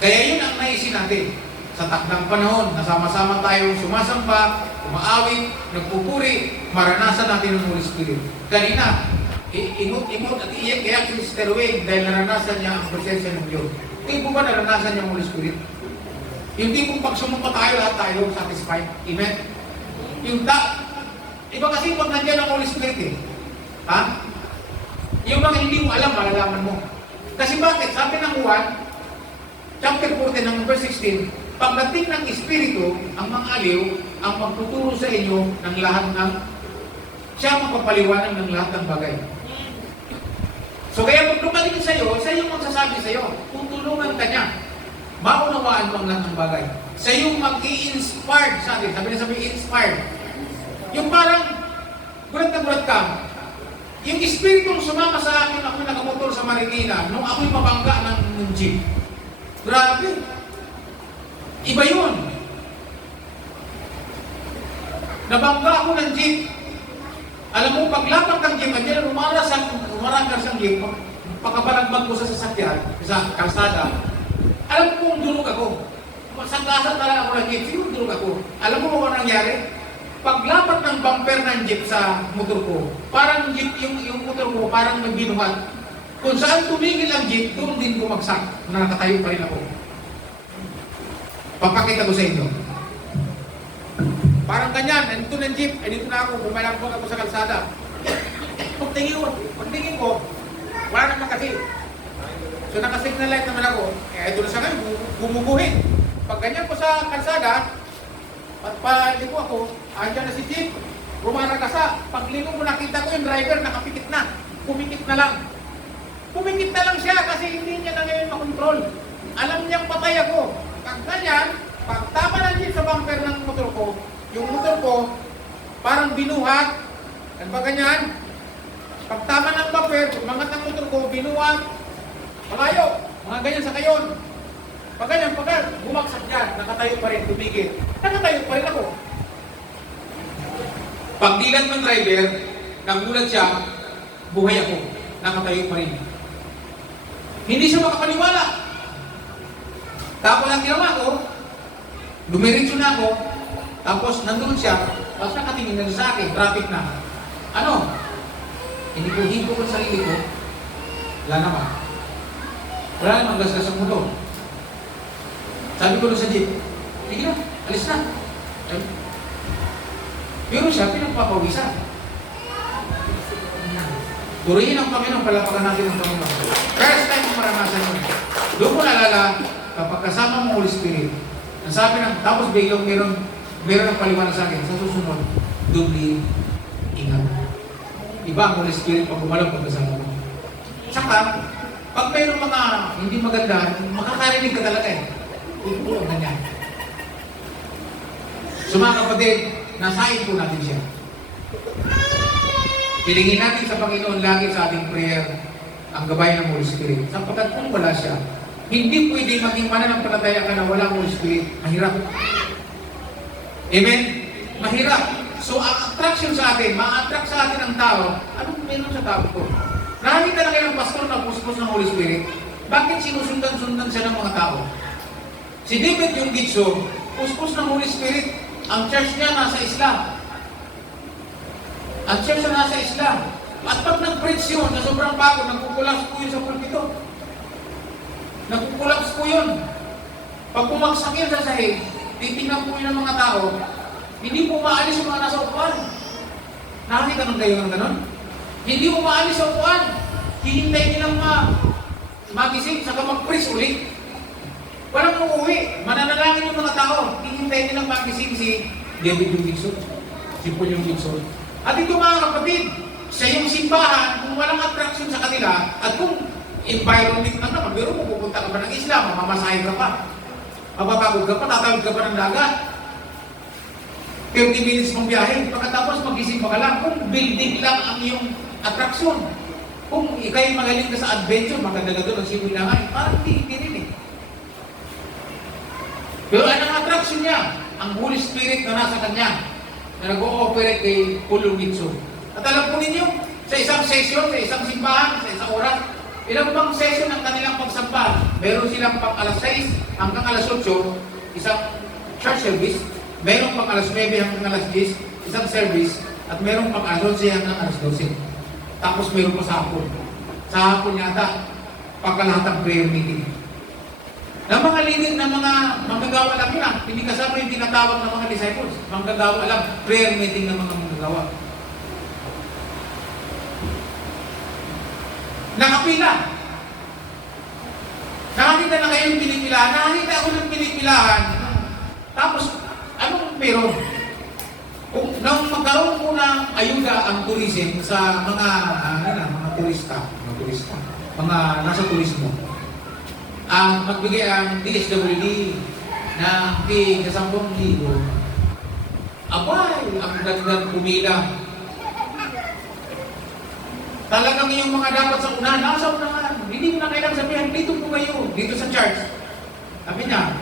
Kaya yun ang naisin natin. Sa takdang panahon, nasama-sama tayo sumasamba, umaawit, nagpupuri, maranasan natin ang Holy Spirit. Kanina, imot at iyak si Sister Wayne dahil naranasan niya ang presensya ng Diyos. Hindi po ba naranasan niya ang Holy Spirit? Hindi po pag sumumpa tayo, lahat tayo satisfied. Amen? Iba kasi pag nandiyan ang Holy Spirit eh. Ha? Yung mga hindi mo alam, malalaman mo. Kasi bakit? Sabi ng Juan, chapter 14, ng verse 16, pagdating ng Espiritu, ang mga aliw, ang magtuturo sa inyo ng lahat ng, siya magpapaliwanag ng lahat ng bagay. So kaya pag lumating sa iyo, sa iyo magsasabi sa iyo, tutulungan ka niya. Maunawaan mo ang lahat ng bagay. Sa iyo mag-i-inspired sa atin. Sabi inspired. Yung parang, gulat na gulat ka, yung Espiritong sumama sa akin, ako'y nakamotor sa Marikina, nung ako'y mabangga ng jeep. Grabe. Iba yun. Nabangga ako ng jeep. Alam mo, paglapat ng jeep, andyan umarakas ang jeep, pagkabalagbag ko sa sasakyan, sa kalsada, alam ko kung durog ako. Magsangkasa talaga ako ng jeep, siguro durog ako. Alam mo kung ano nangyari? Paglapat ng bumper ng jeep sa motor ko, parang jeep, yung motor ko parang nagbinuhat. Kung saan tumigil ang jeep, doon din bumagsak. Nakatayo pa rin ako. Papakita ko sa inyo. Parang ganyan, nandito ng jeep, dito na ako, bumalambog ako sa kalsada. Pagtingin ko, wala naman kasi. So nakasignal light naman ako, ito na sa ngayon, bumubuhin. Pag ganyan ko sa kalsada, at paliko ako, andyan na si jeep, rumarakasa. Pagliko ko, nakita ko yung driver, nakapikit na. Pumikit na lang. Pumikit na lang siya kasi hindi niya na ngayon makontrol. Alam niyang patay ako. pag ganyan, pag tama lang din sa bumper ng motor ko, yung motor ko, parang binuhat. Ano ba ganyan? Pag tama ng bumper, umangat ng motor ko, binuhat, malayo, mga ganyan sa kayon. Pag ganyan, bumagsak dyan, nakatayo pa rin, tumigil. Nakatayo pa rin ako. Pag dilat ng driver, nagulat siya, buhay ako, nakatayo pa rin. Hindi siya makapaniwala. Tapos ang ginawa ko, dumiretso na ako, tapos nandun siya, tapos nakatingin na sa akin, traffic na. Ano? Hinipo ko sa sarili ko, wala naman. Wala naman gas-gas ang motor. Sabi ko sa jeep, sige na, alis na. Pero siya, pinagpapawisan. Purihin ang Panginoon, palapakan natin ang Panginoon. First time ko maranasan yun. Doon ko nalala, kapag kasama mo Holy Spirit, ang sabi ng, tapos biglang meron ng paliwanag sa akin, sa susunod, dubli, ingat. Iba ang Holy Spirit pag gumalaw pag kasama mo. Saka, pag mayroong mga hindi maganda, makakarinig ka talaga eh. Ipulang ganyan. So mga kapatid, nasain po natin siya. Hilingin natin sa Panginoon lagi sa ating prayer ang gabay ng Holy Spirit. Sapagkat kung wala siya, hindi pwede maging mananampalataya ka na walang Holy Spirit. Mahirap. Amen? Mahirap. So ang attraction sa atin, ma-attract sa atin ang tao, anong meron sa tao ko? Nakakita na kayo ng pastor na puspos ng Holy Spirit, bakit sinusundan-sundan siya ng mga tao? Si David yung Gitso, puspos ng Holy Spirit, ang church niya nasa Islam. Ang church niya nasa Islam. At pag nag-preach yun, na sobrang pagod, nagkukulaps po yun sa pulpito. Nagkukulaps po yun. Pag bumagsak yun sa sahig, titingnan po yun ng mga tao, hindi po maalis yung mga nasa upuan. Nakakita nung kayo ng ganon? Hindi po maalis sa upuan. Hihintay nilang magising, saka mag-preach ulit. Walang uuwi. Mananalangin yung mga tao. Hihintay nilang magising si David yung Gitso. Si Paul yung Gitso. At ito mga kapatid, sa iyong simbahan, kung walang attraction sa kanila, at kung environment na naman, pero kung pupunta ka pa ng Islam, mamamasahin ka pa. Mapapagod ka pa, tatawid ka pa ng dagat. 30 minutes mong biyahe, pagkatapos magising ka lang, kung building lang ang iyong attraction. Kung ikay magaling ka sa adventure, maganda ka doon, ang sipon lang ay, parang hindi rin eh. Pero anong attraction niya? Ang Holy Spirit na nasa kanya, na nag-ooperate kay Paul Gitso. At alam po ninyo, sa isang session, sa isang simbahan, sa isang oras, ilang bang session ang kanilang pagsamba? Meron silang pang alas 6 hanggang alas 8, isang church service. Meron pang alas 9 hanggang alas 10, isang service. At meron pang alas 11 hanggang alas 12. Tapos meron pa sa hapon. Sa hapon yata, pagkalahatang prayer meeting. Na mga leader, na mga manggagawa lang yun. Hindi kasama yung tinatawag ng mga disciples. Manggagawa lang, prayer meeting ng mga manggagawa. Nakapila. Nakakita na kayo yung pinipilahan. Nakakita ako ng pinipilahan. Tapos, anong meron? Nang magkaroon po ng ayuda ang tourism sa mga turista, mga nasa turismo, ang magbigay ang DSWD ng tig 10,000. Abay, ang dagdag pumila. Talagang yung mga dapat sa unahan, nasa unahan. Hindi mo na kailangan sabihin, dito po kayo, dito sa church. Sabi niya,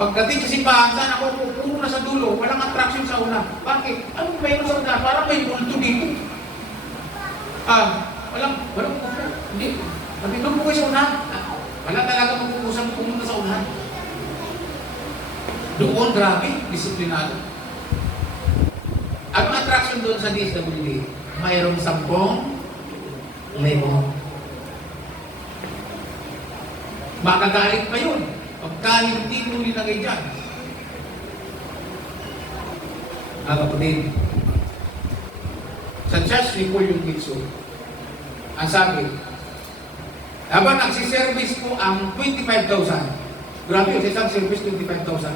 pagdating sa simbahan, saan ako pupunta na sa dulo, walang attraction sa una. Bakit? Anong mayroon sa una? Parang may multo dito. Walang pupunta. Hindi. Sabi, doon po kayo sa unahan. Wala talaga magpupusan pumunta sa unahan. Doon, grabe, disiplinado. Anong attraction doon sa DSWD? Mayroong 10,000. Makagalit pa yun. Pagka hindi mo nilagay dyan. Kapatid, sa church ni Paul yung Gitso, ang sabi, habang nagsiservice po ang 25,000. Grabe yun, sa isang service 25,000.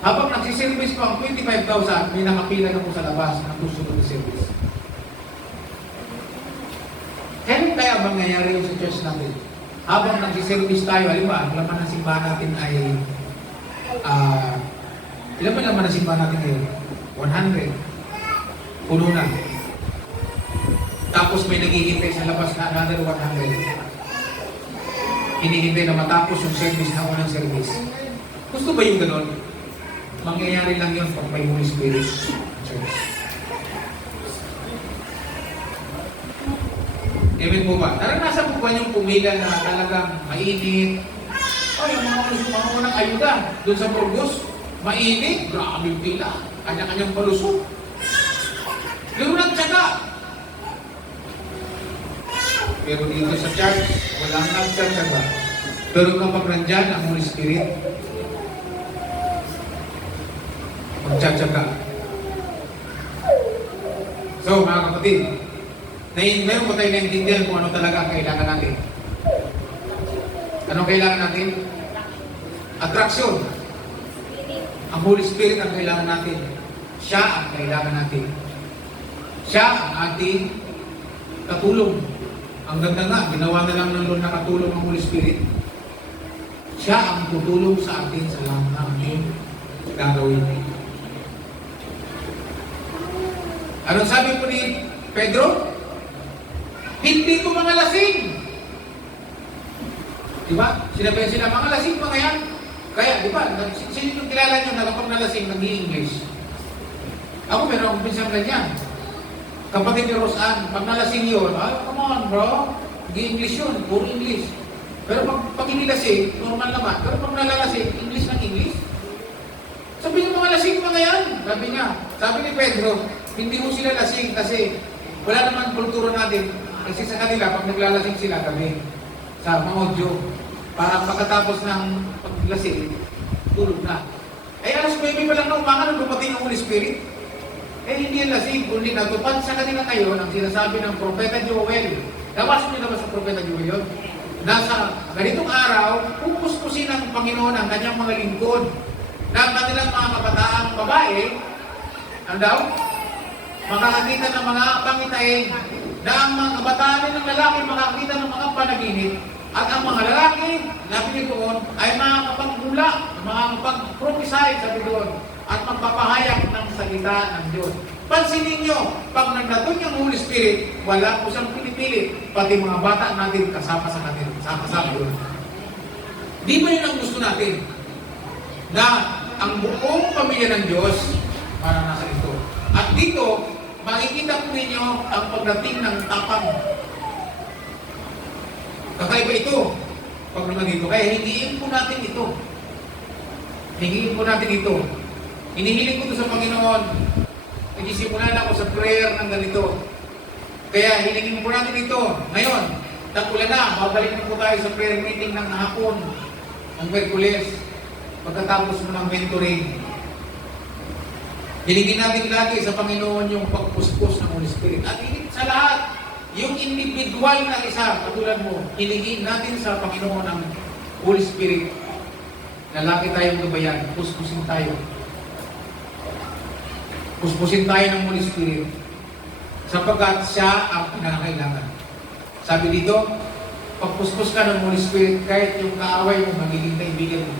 Habang nagsiservice po ang 25,000, may nakapila na po sa labas ng gusto ng service. Kailan kaya bang nangyayari yun sa church natin? Habang nagsiservice tayo, halimbawa, ang laman ng simbahan natin ay Ilan ba naman na simbahan natin ngayon? 100. Puno na. Tapos may naghihintay sa labas na another 100. Hinihintay na matapos yung service na unang service. Gusto ba yung ganon? Mangyayari lang yun pag may Holy Spirit Church. Amen po ba? Naranasan po ba yung pumila na talagang mainit? O yung mga unang ayuda doon sa Burgos, mainit, grabe yung pila. Kanya-kanyang palusot. Doon nagtsaga. Pero dito sa church, walang nagtsaga. Pero kapag nandyan ang Holy Spirit, magtsatsaga. So, mga kapatid, ngayon po tayo naintindihan kung ano talaga ang kailangan natin. Anong kailangan natin? Attraction. Ang Holy Spirit ang kailangan natin. Siya ang kailangan natin. Siya ang ating katulong. Ang ganda nga, ginawa na lang ng Lord na katulong ang Holy Spirit. Siya ang tutulong sa atin sa lahat na ating gagawin. Anong sabi po ni Pedro? Hindi ko mga lasing. Diba? Sinabi sila, mga lasing mga yan. Kaya, diba? Sino yung kilala nyo na kapag nalasing, nag-i-English? Ako meron akong pinsang ganyan. Kapatid ni Rosan, pag nalasing yun, come on bro, nag-i-English yun, puro English. Pero pag inilasing, normal naman. Pero pag nalalasing, English ng English. Sabi niya, mga lasing mga yan. Sabi niya, sabi ni Pedro, hindi mo sila lasing kasi wala naman kultura natin. Kasi sa kanila, pag naglalasing sila kami sa mga audio, para pagkatapos ng paglasing, tulog na. Ay alas 9 pa lang na umaga nung dumating ang Holy Spirit. Eh hindi yan lasing, kundi natupad sa kanila kayo ang sinasabi ng Propeta Joel. Nabasa niyo naman sa Propeta Joel yun? Nasa ganitong araw, pupuspusin ng Panginoon ang kanyang mga lingkod na ang kanilang mga kabataang babae, ang daw, makakakita ng mga pangitain na ang mga kabataan ng lalaki makakita ng mga panaginip at ang mga lalaki na pinituon ay makakapaghula, makakapag-prophesy sabi doon at magpapahayag ng salita ng Diyos. Pansinin nyo, pag nagdatun yung Holy Spirit, wala po siyang pinipilit, pati mga bata natin kasama sa kanila, kasama doon. Di ba yun ang gusto natin? Na ang buong pamilya ng Diyos para nasa ito. At dito, makikita po ninyo ang pagdating ng tapang. Kakaiba ito. Pag naman dito. Kaya hingiin po natin ito. Hingiin po natin ito. Hinihiling ko ito sa Panginoon. Nagsisimulan ako sa prayer ng ganito. Kaya hiningin po natin ito. Ngayon, tagulan na. Babalik na po tayo sa prayer meeting ng hapon. Ng Merkules. Pagkatapos mo ng mentoring. Hilingin natin lagi sa Panginoon yung pagpuspos ng Holy Spirit. At higit sa lahat, yung individual na isa, katulad mo, hilingin natin sa Panginoon ang Holy Spirit. Lalaki tayong gabayan, puspusin tayo. Puspusin tayo ng Holy Spirit sapagkat siya ang pinakakailangan. Sabi dito, pagpuspos ka ng Holy Spirit, kahit yung kaaway mo, magiging kaibigan mo.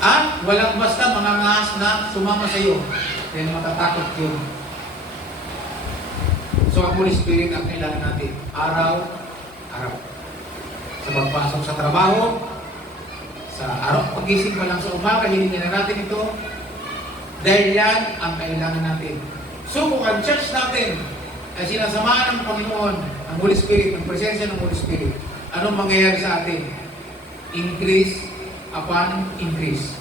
At walang basta mangangahas na sumama sa iyo. Dahil matatakot yun. So ang Holy Spirit ang kailangan natin. Araw-araw. Sa pagpasok sa trabaho, sa araw, pagising pa lang sa umaga, hilingin na natin ito. Dahil yan ang kailangan natin. So kung ang church natin ay sinasamahan ng Panginoon, ang Holy Spirit, ang presensya ng Holy Spirit, anong mangyayari sa atin? Increase upon increase.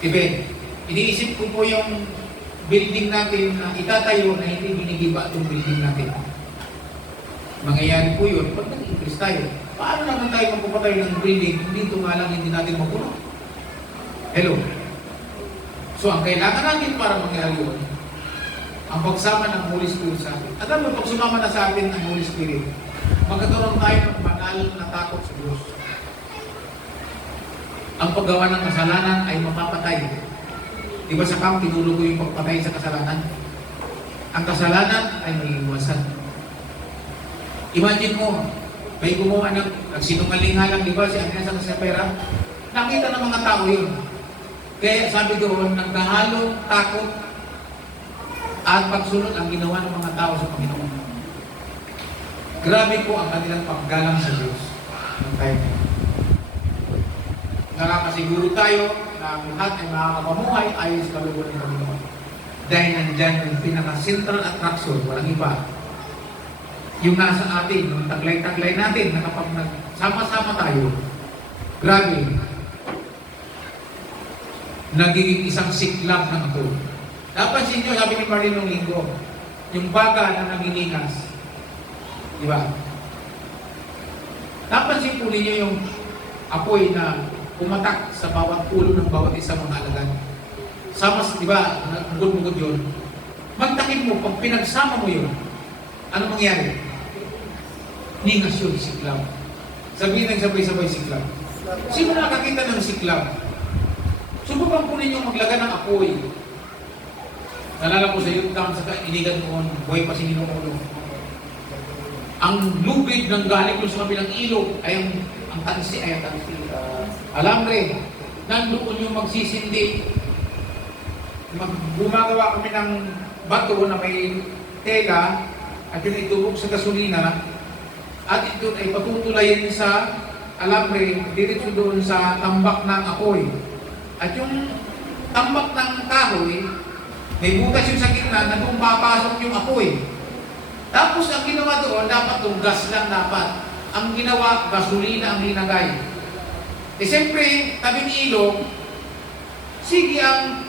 Diba? Iniisip ko po yung building natin na itatayo na hindi binigiba itong building natin. Mangyayari po yun pag nag-increase tayo. Paano naman tayo magpapatayo ng building hindi ito nga lang hindi natin mapuno? Hello? So ang kailangan natin para mangyari yun, ang pagsama ng Holy Spirit sa atin. At alam mo, pag sumama na sa atin ang Holy Spirit, magkakaroon tayo ng banal na takot sa Diyos. Ang paggawa ng kasalanan ay mapapatay. Di ba sa camp, tinulo ko yung pagpatay sa kasalanan? Ang kasalanan ay may iwasan. Imagine mo, may gumawa ng nagsinungaling nga lang, di ba, si Agnes ang sa pera, Nakita ng mga tao yun. Kaya sabi doon, nagkahalo, takot, at pagsunod ang ginawa ng mga tao sa Panginoon. Grabe po ang kanilang paggalang sa Diyos. Nakakasiguro tayo na ang lahat ay makakapamuhay ayon sa kalooban ng Panginoon. Dahil nandyan yung pinaka-central attraction, walang iba. Yung nasa atin, yung taglay-taglay natin, na kapag nagsama-sama tayo, grabe, nagiging isang siklab ng ito. Napansin nyo, sabi ni Marlene nung linggo, yung baga na naginikas. Di ba? Napansin po ninyo yung apoy na pumatak sa bawat ulo ng bawat isang mga alagad. Sama, di ba, mugod-mugod yun. Magtakip mo, pag pinagsama mo yun, ano mangyari? Ningas yun, siklab. Sabihin ng sabay-sabay siklab. Sino nakakita ng siklab? Subukan po ninyo maglaga ng apoy. Nalala ko sa YouTube sa inigan ko, buhay pa sinino ko. Ang lubid ng galing ko sa kabilang ilog ay ang tansi, alambre. Nandoon yung magsisindi. Gumagawa kami ng bato na may tela at yun itubog sa gasolina at ito ay patutulayin sa alambre diretso doon sa tambak ng apoy. At yung tambak ng kahoy, may butas yung sa gitna na doon papasok yung apoy. Tapos ang ginawa doon, dapat yung gas lang dapat. Ang ginawa, gasolina ang linagay. Eh siyempre, tabing ilog, sige ang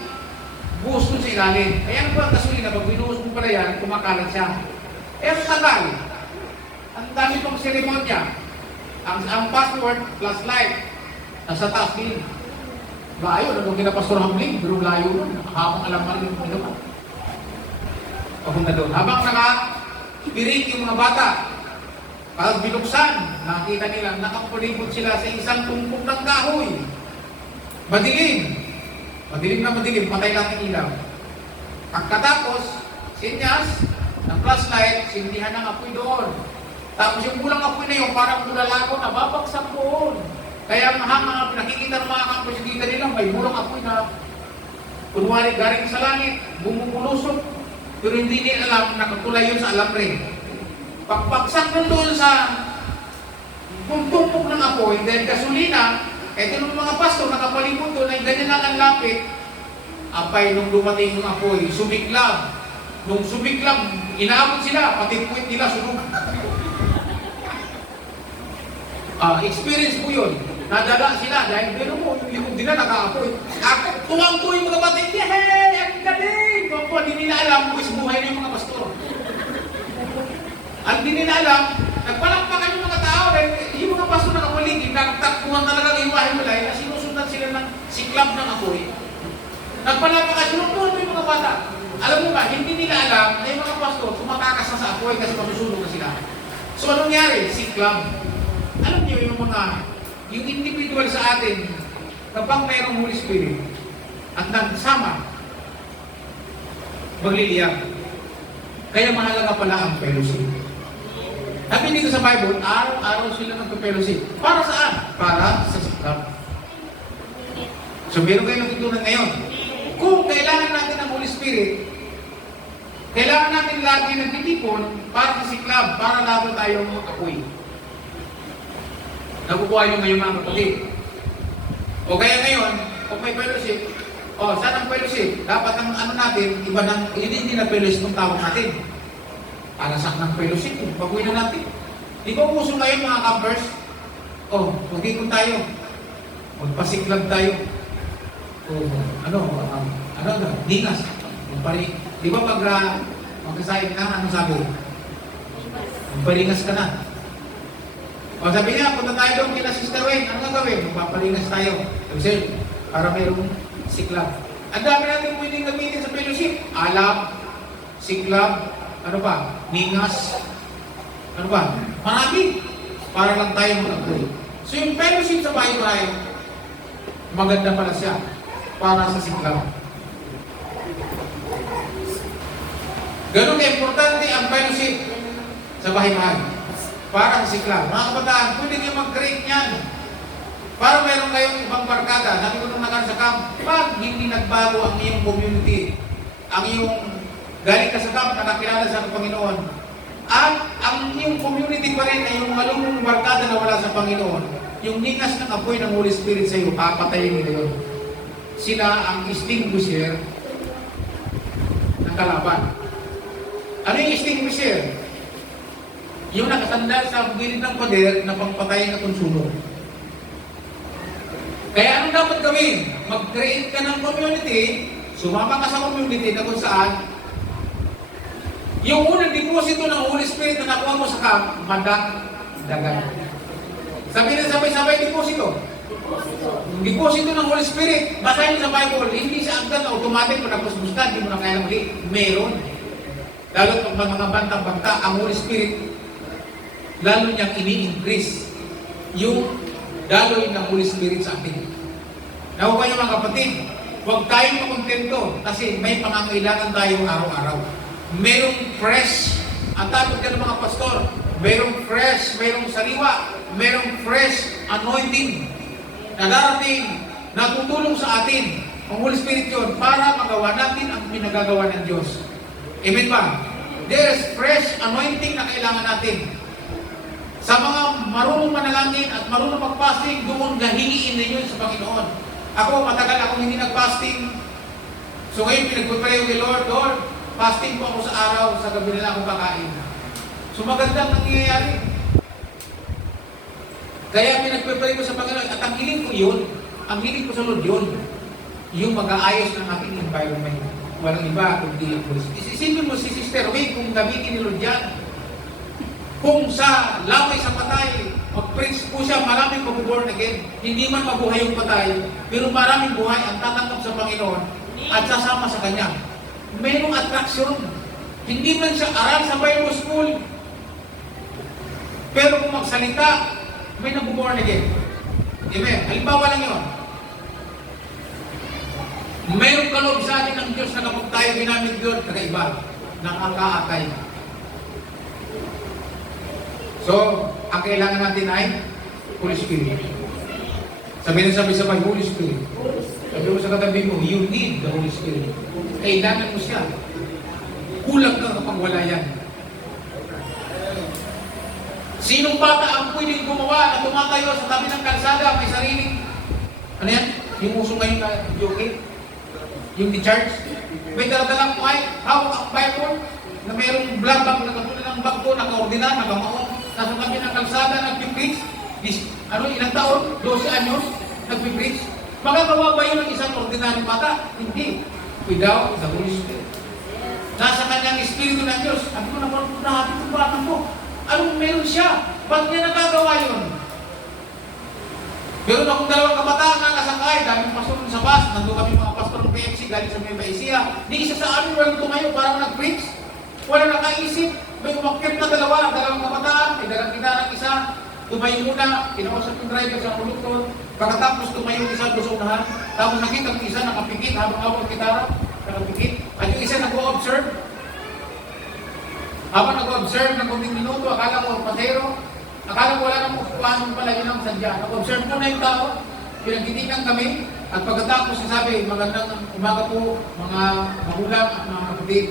buhos doon sa ilalim. Kaya ang gasolina, pag binuhos mo pala yan, kumakalat siya. Eh ang tagal. Ang dami pang seremonya. Ang password plus light, nasa taas din. Layo, nagawin na Pastor Hamling, pero layo nun. Habang alam man yung ginawa. Papunta doon. Habang naka-spirit yung mga bata, pag binuksan, nakita nila, nakapalibot sila sa isang tumpok ng kahoy. Madilim. Madilim na madilim, patay lang ang ilaw. Pagkatapos, sinyas, ng flashlight, sindihan ng apoy doon. Tapos yung bulang apoy na yun, parang bulalako na babagsak doon. Kaya ang nakikita ng mga kampusigita nila, may bulang apoy na kunwari galing sa langit, bumubulusok, pero hindi nila alam, nakatulay yun sa alambre. Pagpagsak nun doon sa tumpok ng apoy, dahil gasolina, eto nung mga pastor, nakapalipot doon, ay ganyan lang ang lapit, apay nung dumating yung apoy, sumiklab. Nung sumiklab, inaabot sila, pati puwit nila, sunog. Experience po yun. Nadala sila dahil pero mo, yung likod nila nakaapoy. Tuwang-tuwa yung mga batid, yehey! Ang galing! Hindi nila alam kung buhay na yung mga pastor. Ang hindi nila alam, nagpalakpakan yung mga tao dahil yung mga pastor na kapaligid, nagtakbuhan talaga ng iwahiwalay na sinusundan sila ng siklab ng apoy. Nagpalakpakan, sinusundan yung mga bata. Alam mo ba, hindi nila alam na yung mga pastor tumatakas na sa apoy kasi masusunog na sila. So anong nangyari? Siklab. Alam niyo yung individual sa atin, kapag mayroong Holy Spirit at nagsama, magliliyag. Kaya mahalaga pala ang fellowship. Sabi dito sa Bible, araw-araw sila nagpa-fellowship. Para saan? Para sa siklab. So meron kayo natutunan ngayon. Kung kailangan natin ng Holy Spirit, kailangan natin lagi nagtitipon para sa siklab, para lalo tayong mag-apoy. Nakukuha nyo ngayon mga kapatid. O kaya ngayon, kung may fellowship, saan ang fellowship? Dapat ang ano natin, iba ng, hindi na fellowship ng tawag natin. Alasak ng fellowship, baguhin na natin. Di ba uso ngayon mga campers? Magkikon tayo. Magpasiklab tayo. Dingas. Di ba pag magkasayang ka, ano sabi? Magpalingas ka na. Sabi niya, punta tayo doon kina Sister Wayne. Ano gagawin? Magpapalingas tayo. Kasi, para mayroong siklab. Ang dami natin pwedeng gamitin sa fellowship. Alab, siklab, ano pa? Ningas. Ano ba? Marami. Para lang tayo mag-apoy. So yung fellowship sa bahay-bahay, maganda pala siya. Para sa siklab. Ganun ka-importante ang fellowship sa bahay-bahay. Para sa siklab. Mga kabataan, pwede niyo mag-create niyan. Para mayroon kayong ibang barkada, nakikutulungan sa camp, pag hindi nagbago ang iyong community, ang iyong galing ka sa camp, nakakilala sa Panginoon, at ang iyong community pa rin ay yung mga lumang barkada na wala sa Panginoon, yung ningas ng apoy ng Holy Spirit sa iyo, papatayin nila yun. Sila ang extinguisher ng kalaban. Ano yung extinguisher? Yung nakatanda sa gilid ng pader na pangpatayin na konsumo. Kaya anong dapat gawin? Mag-create ka ng community, sumama ka sa community na kung saan yung unang deposito ng Holy Spirit na nakuha mo sa camp, madagdagan. Sabi na sabay-sabay deposito. Yung deposito ng Holy Spirit, basahin sa Bible, hindi siya agad na automatic mo napusbustan, hindi mo na kaya muli. Meron. Lalo pag mga bantang-banta, ang Holy Spirit, lalo niyang ini-increase yung daloy ng Holy Spirit sa atin. Nakuha niyo mga kapatid, huwag tayong makontento kasi may pangangailangan tayong araw-araw. Merong fresh, ang tawag ka ng mga pastor, merong fresh, merong sariwa, merong fresh anointing na darating, na tutulong sa atin. Ang Holy Spirit yun para magawa natin ang pinagagawa ng Diyos. Amen ba? There's fresh anointing na kailangan natin. Sa mga marunong manalangin at marunong mag-fasting, doon gahingiin ninyo sa Panginoon. Ako, matagal akong hindi nag-fasting. So ngayon, pinagpapray ko, Lord, fasting po ako sa araw, sa gabi nila akong kakain. So magandang nangyayari. Kaya pinagpapray ko sa Panginoon, at ang hiling ko yun, ang hiling ko sa Lord yun, yung mag-aayos ng aking environment. Walang iba, kundi ang Holy Spirit. Isipin mo si Sister Wade kung gamitin ni Lord yan. Kung sa laway sa patay, mag-preach po siya, maraming mag-born again. Hindi man mabuhay yung patay, pero maraming buhay ang tatanggap sa Panginoon at sasama sa Kanya. Mayroong attraction. Hindi man siya aral sa Bible school. Pero kung magsalita, may nag-born again. Amen. Halimbawa lang yun. Mayroong kaloob sa atin ng Diyos na kapag tayo ginamit yun, kakaiba, nakakaatay. So, ang kailangan natin ay Holy Spirit. Sabi sa Holy Spirit. Sabi mo sa katabi mo, you need the Holy Spirit. Kailangan mo siya. Kulang ka kapag wala yan. Sinong bata ang pwedeng gumawa na tumatayo sa tabi ng kalsada, may sariling, ano yan? Yung uso ngayon na joke, yung di-charge. May daladalang hawak ang Bible, na mayroong blood bag na katulad ng bag ko, naka-ordinal, naka-maon, nasa tabi ng kalsada, nag-preach. Ilang taon? 12 anyos, nag-preach. Magagawa ba yun ng isang ordinary bata? Hindi. Without the Holy Spirit. Nasa kanyang Espiritu ng Diyos. Sabi ko, napapuntahan itong batang ko. Anong meron siya? Ba't niya nagagawa yun? Meron akong dalawang kabataan na nakasakay, daming pastor sa bus, nandun kami mga pastor ng PMC, galing sa Nueva Ecija. Di isa sa amin walang tumayo, parang nag-preach. Wala nakaisip. May umakyat na dalawang kabataan, may dalang gitarang isa, tumayo muna, kinausap yung driver sa conductor, pagkatapos tumayo yung isa doon sa unahan, tapos nakita yung isa nakapikit habang hawak ang gitara, nakapikit, at yung isa nag-o-observe. Habang nag-o-observe ng kunting minuto, akala ko pasero, akala ko wala nang upuan pala yun ang sadya. Nag-observe po na yung tao, pinagtitigan kami, at pagkatapos sasabi, magandang umaga po, mga magulang at mga kapatid.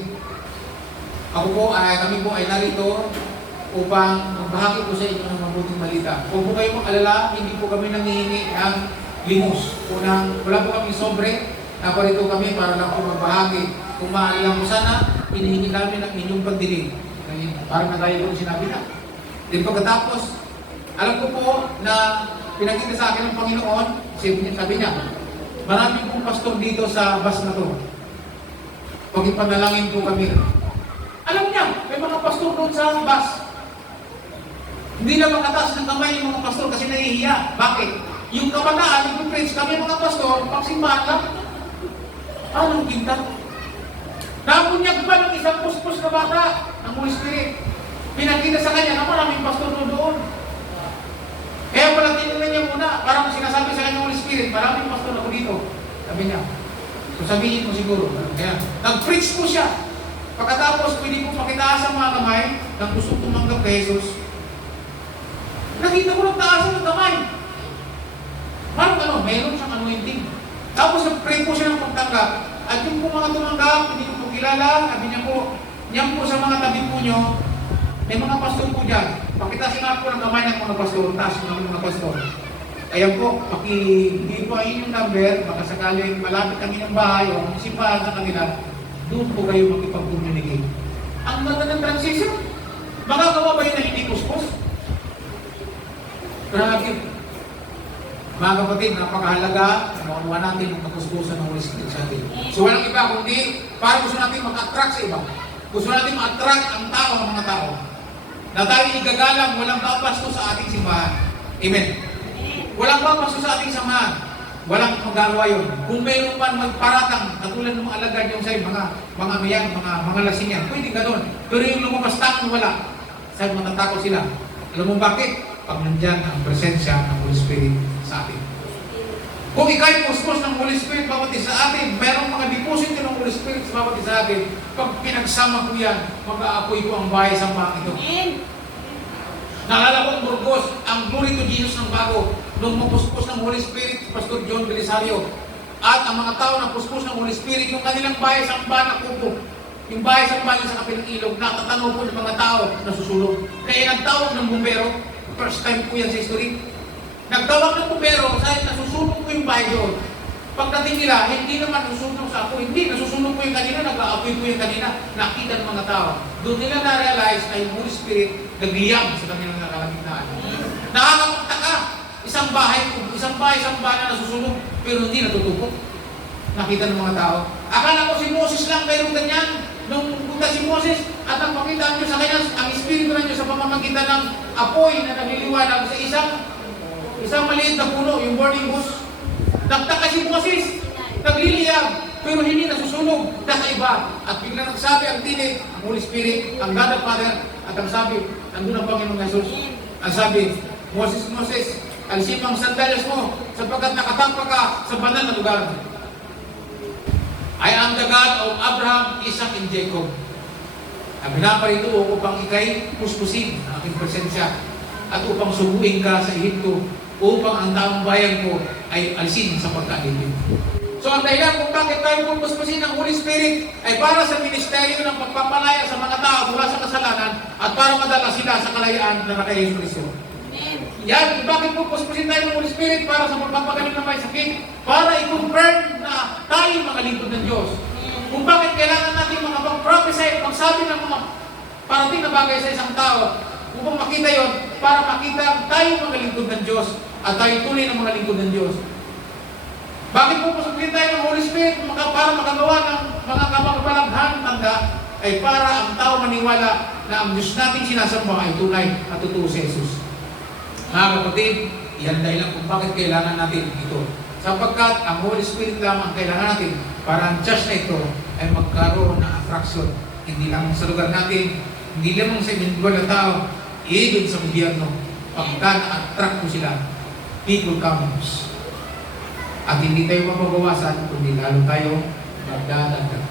Ako po, kami po ay narito upang magbahagi po sa inyo ng mabuting balita. Huwag po kayong mag-alala, hindi po kami nangihingi ng limos. Wala po kami sobre, naparito kami para lang po magbahagi. Kung maaari lang po sana, hinihingi namin ang inyong pagdinig. Parang na tayo po sinabi na. Then pagkatapos, alam ko po na pinakita sa akin ng Panginoon, sabi niya, maraming pong pastor dito sa bus na to. Pag-ipanalangin po kami. Alam niya, may mga pastor doon sa bus. Hindi na makataas ng kamay yung mga pastor kasi nahihiya. Bakit? Yung kabataan, yung friends, kami mga pastor, pagsimbahan lang. Anong kita? Nabunyag pa ng isang puspos na bata ng Holy Spirit. Pinakita sa kanya na maraming pastor doon. Kaya pala tinignan niya muna, parang sinasabi sa kanya ng Holy Spirit, maraming pastor ako dito. Sabi niya. So sabihin mo siguro. Kaya, nag-preach po siya. Pagkatapos, pwede po pakitaas ang mga kamay ng gusto tumanggap kay Jesus. Nakita ko ng taasan ng kamay. mayroon siyang anointing. Tapos nag-pray po siya ng pagtanggap. At yung po mga tumanggap, hindi ko po kilala, sabi niya po, niyan po sa mga tabi po nyo, may mga pastor po dyan. Pakitasin nga po ng kamay ng mga pastor, taas ng mga pastor. Ayan po, pakibigay po ay inyong number, baka sakaling malapit kami ng bahay o simbahan sa kanila, doon po kayo makipag-communicate. Ang ganda ng transition, magagawa ba yun na hindi puspos? Grabe. Mga kapatid, napakahalaga, makuha natin ang kapuspusan ng Holy Spirit sa atin. So walang iba, kundi para gusto natin mag-attract sa iba. Gusto natin ma-attract ang tao ng mga tao. Na tayo igagalang, walang papasto sa ating simbahan. Amen. Walang papasto sa ating samahan. Walang magagawa yun. Kung mayroon man magparatang, katulad ng mga alagad yung sa'yo, mga miyan, mga lasing yan, pwede ganun. Pero yung lumabas tangan, wala. Sa'yo matatakot sila. Alam mo bakit? Pag nandyan ang presensya ng Holy Spirit sa atin. Kung ikaw'y puspos ng Holy Spirit bawat isa sa atin, mayroong mga deposito ng Holy Spirit sa bawat isa sa atin, pag pinagsama ko yan, mag-aapoy ko ang bahay sa mga ito. Naalala ko ang Burgos, ang Glory to Jesus ng bago, nung mapuspos ng Holy Spirit, Pastor John Belisario, at ang mga tao na puspos ng Holy Spirit, yung kanilang bahay sa na kubo, yung bahay sa sa kapilang ilog, natatanaw po ng mga tao na susulog. Kaya nagtawag ng bumbero, first time po yan sa history. Nagtawag ng bumbero, sabi nasusunog po yung bahay doon. Pagdating nila, hindi naman nasusunog sa apoy. Hindi, nasusunog po yung kanina, nag-aapoy po yung kanina. Nakita ng mga tao. Doon nila na-realize na yung Holy Spirit nagliyam sa kanilang nakalagitnaan. Nakakapagtaka. Isang bahay na nasusunog, pero hindi natutupok. Nakita ng mga tao. Akala ko si Moses lang mayroong ganyan. Nung punta si Moses at ang pakita niyo sa kanya, ang Espiritu na niyo sa pamamagitan ng apoy na nagliliwanag sa isang maliit na puno, yung burning bush. Nagtaka si Moses, nagliliyab, pero hindi nasusunog, nakaiba. At bigla nagsabi ang tinig, ang Holy Spirit, ang God the Father, at ang sabi, nandun ang Panginoong Jesus. Ang sabi, Moses, alisin mo ang sandalyas mo, sapagkat nakatampa ka sa banal na lugar. I am the God of Abraham, Isaac, and Jacob. Ang pinaparito upang ikay puspusin ang aking presensya at upang subuin ka sa Ehipto upang ang taong bayan ko ay alisin sa pagkailip. So ang dahilan kung bakit tayo pupuspusin ng Holy Spirit ay para sa ministeryo ng pagpapalaya sa mga tao mula sa kasalanan at para madala sila sa kalayaan na kay Yesu Cristo. Yan, kung bakit pupuspusin tayo ng Holy Spirit para sa pagpapagaling ng may sakit, para i-confirm na tayo makalingkod ng Diyos. Kung bakit kailangan natin mga pag-prophesy, magsabi ng mga parating na bagay sa isang tao, upang makita yon, para makita tayo makalingkod ng Diyos at tayo tuloy na makalingkod ng Diyos. Bakit pupuspusin tayo ng Holy Spirit para makagawa ng mga kapagpalaghan tanda, ay para ang tao maniwala na ang Diyos natin sinasamba ay tunay at totoo si Jesus. Mga kapatid, yan dahilan kung bakit kailangan natin ito. Sapagkat ang Holy Spirit lamang kailangan natin para ang church na ito ay magkaroon ng attraction. Hindi lang sa lugar natin, hindi lamang sa individual na tao, even sa gobyerno. Pagka na-attract mo sila, people comes. At hindi tayo mababawasan, kundi lalo tayo magdadagdag.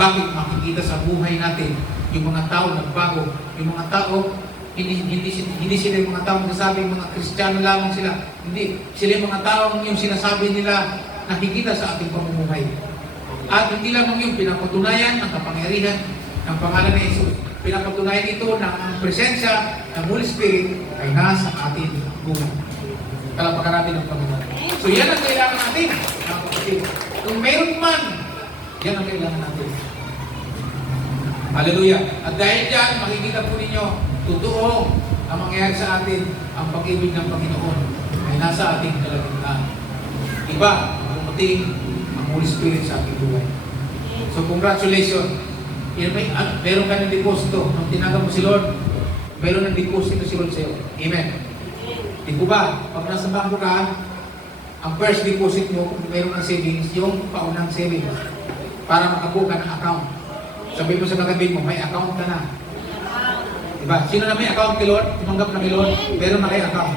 Bakit? Makikita sa buhay natin yung mga tao nagbago, yung mga tao hindi sila yung mga tao nasasabi mga Kristiyano lamang sila. Hindi. Sila yung mga tao yung sinasabi nila nakikita sa ating pamumuhay. At hindi lamang yung pinapatunayan ng kapangyarihan ng pangalan ni Jesus. Pinapatunayan ito na ang presensya ng Holy Spirit ay nasa ating buhay. Kalapakan natin ng Panginoon. So yan ang kailangan natin, mga kapatid. Kung mayroon man, yan ang kailangan natin. Hallelujah. At dahil dyan, makikita po ninyo, totoo ang mangyayari sa atin, ang pag-ibig ng Panginoon ay nasa ating kalagitnaan. Iba, dumating ang Holy Spirit sa ating buhay. So congratulations. Meron ka ng deposito. Nung tinaga mo si Lord, meron ng deposito si Lord sa iyo. Amen. Di po ba, pag nasa bangko ka, ang first deposit mo, kung meron ng savings, yung paunang savings para makabuo ka ng account. Sabi mo sa katabi mo, may account ka na. Diba? Sino na may account kay Lord? Tumanggap na kay Lord? Meron na kayo account.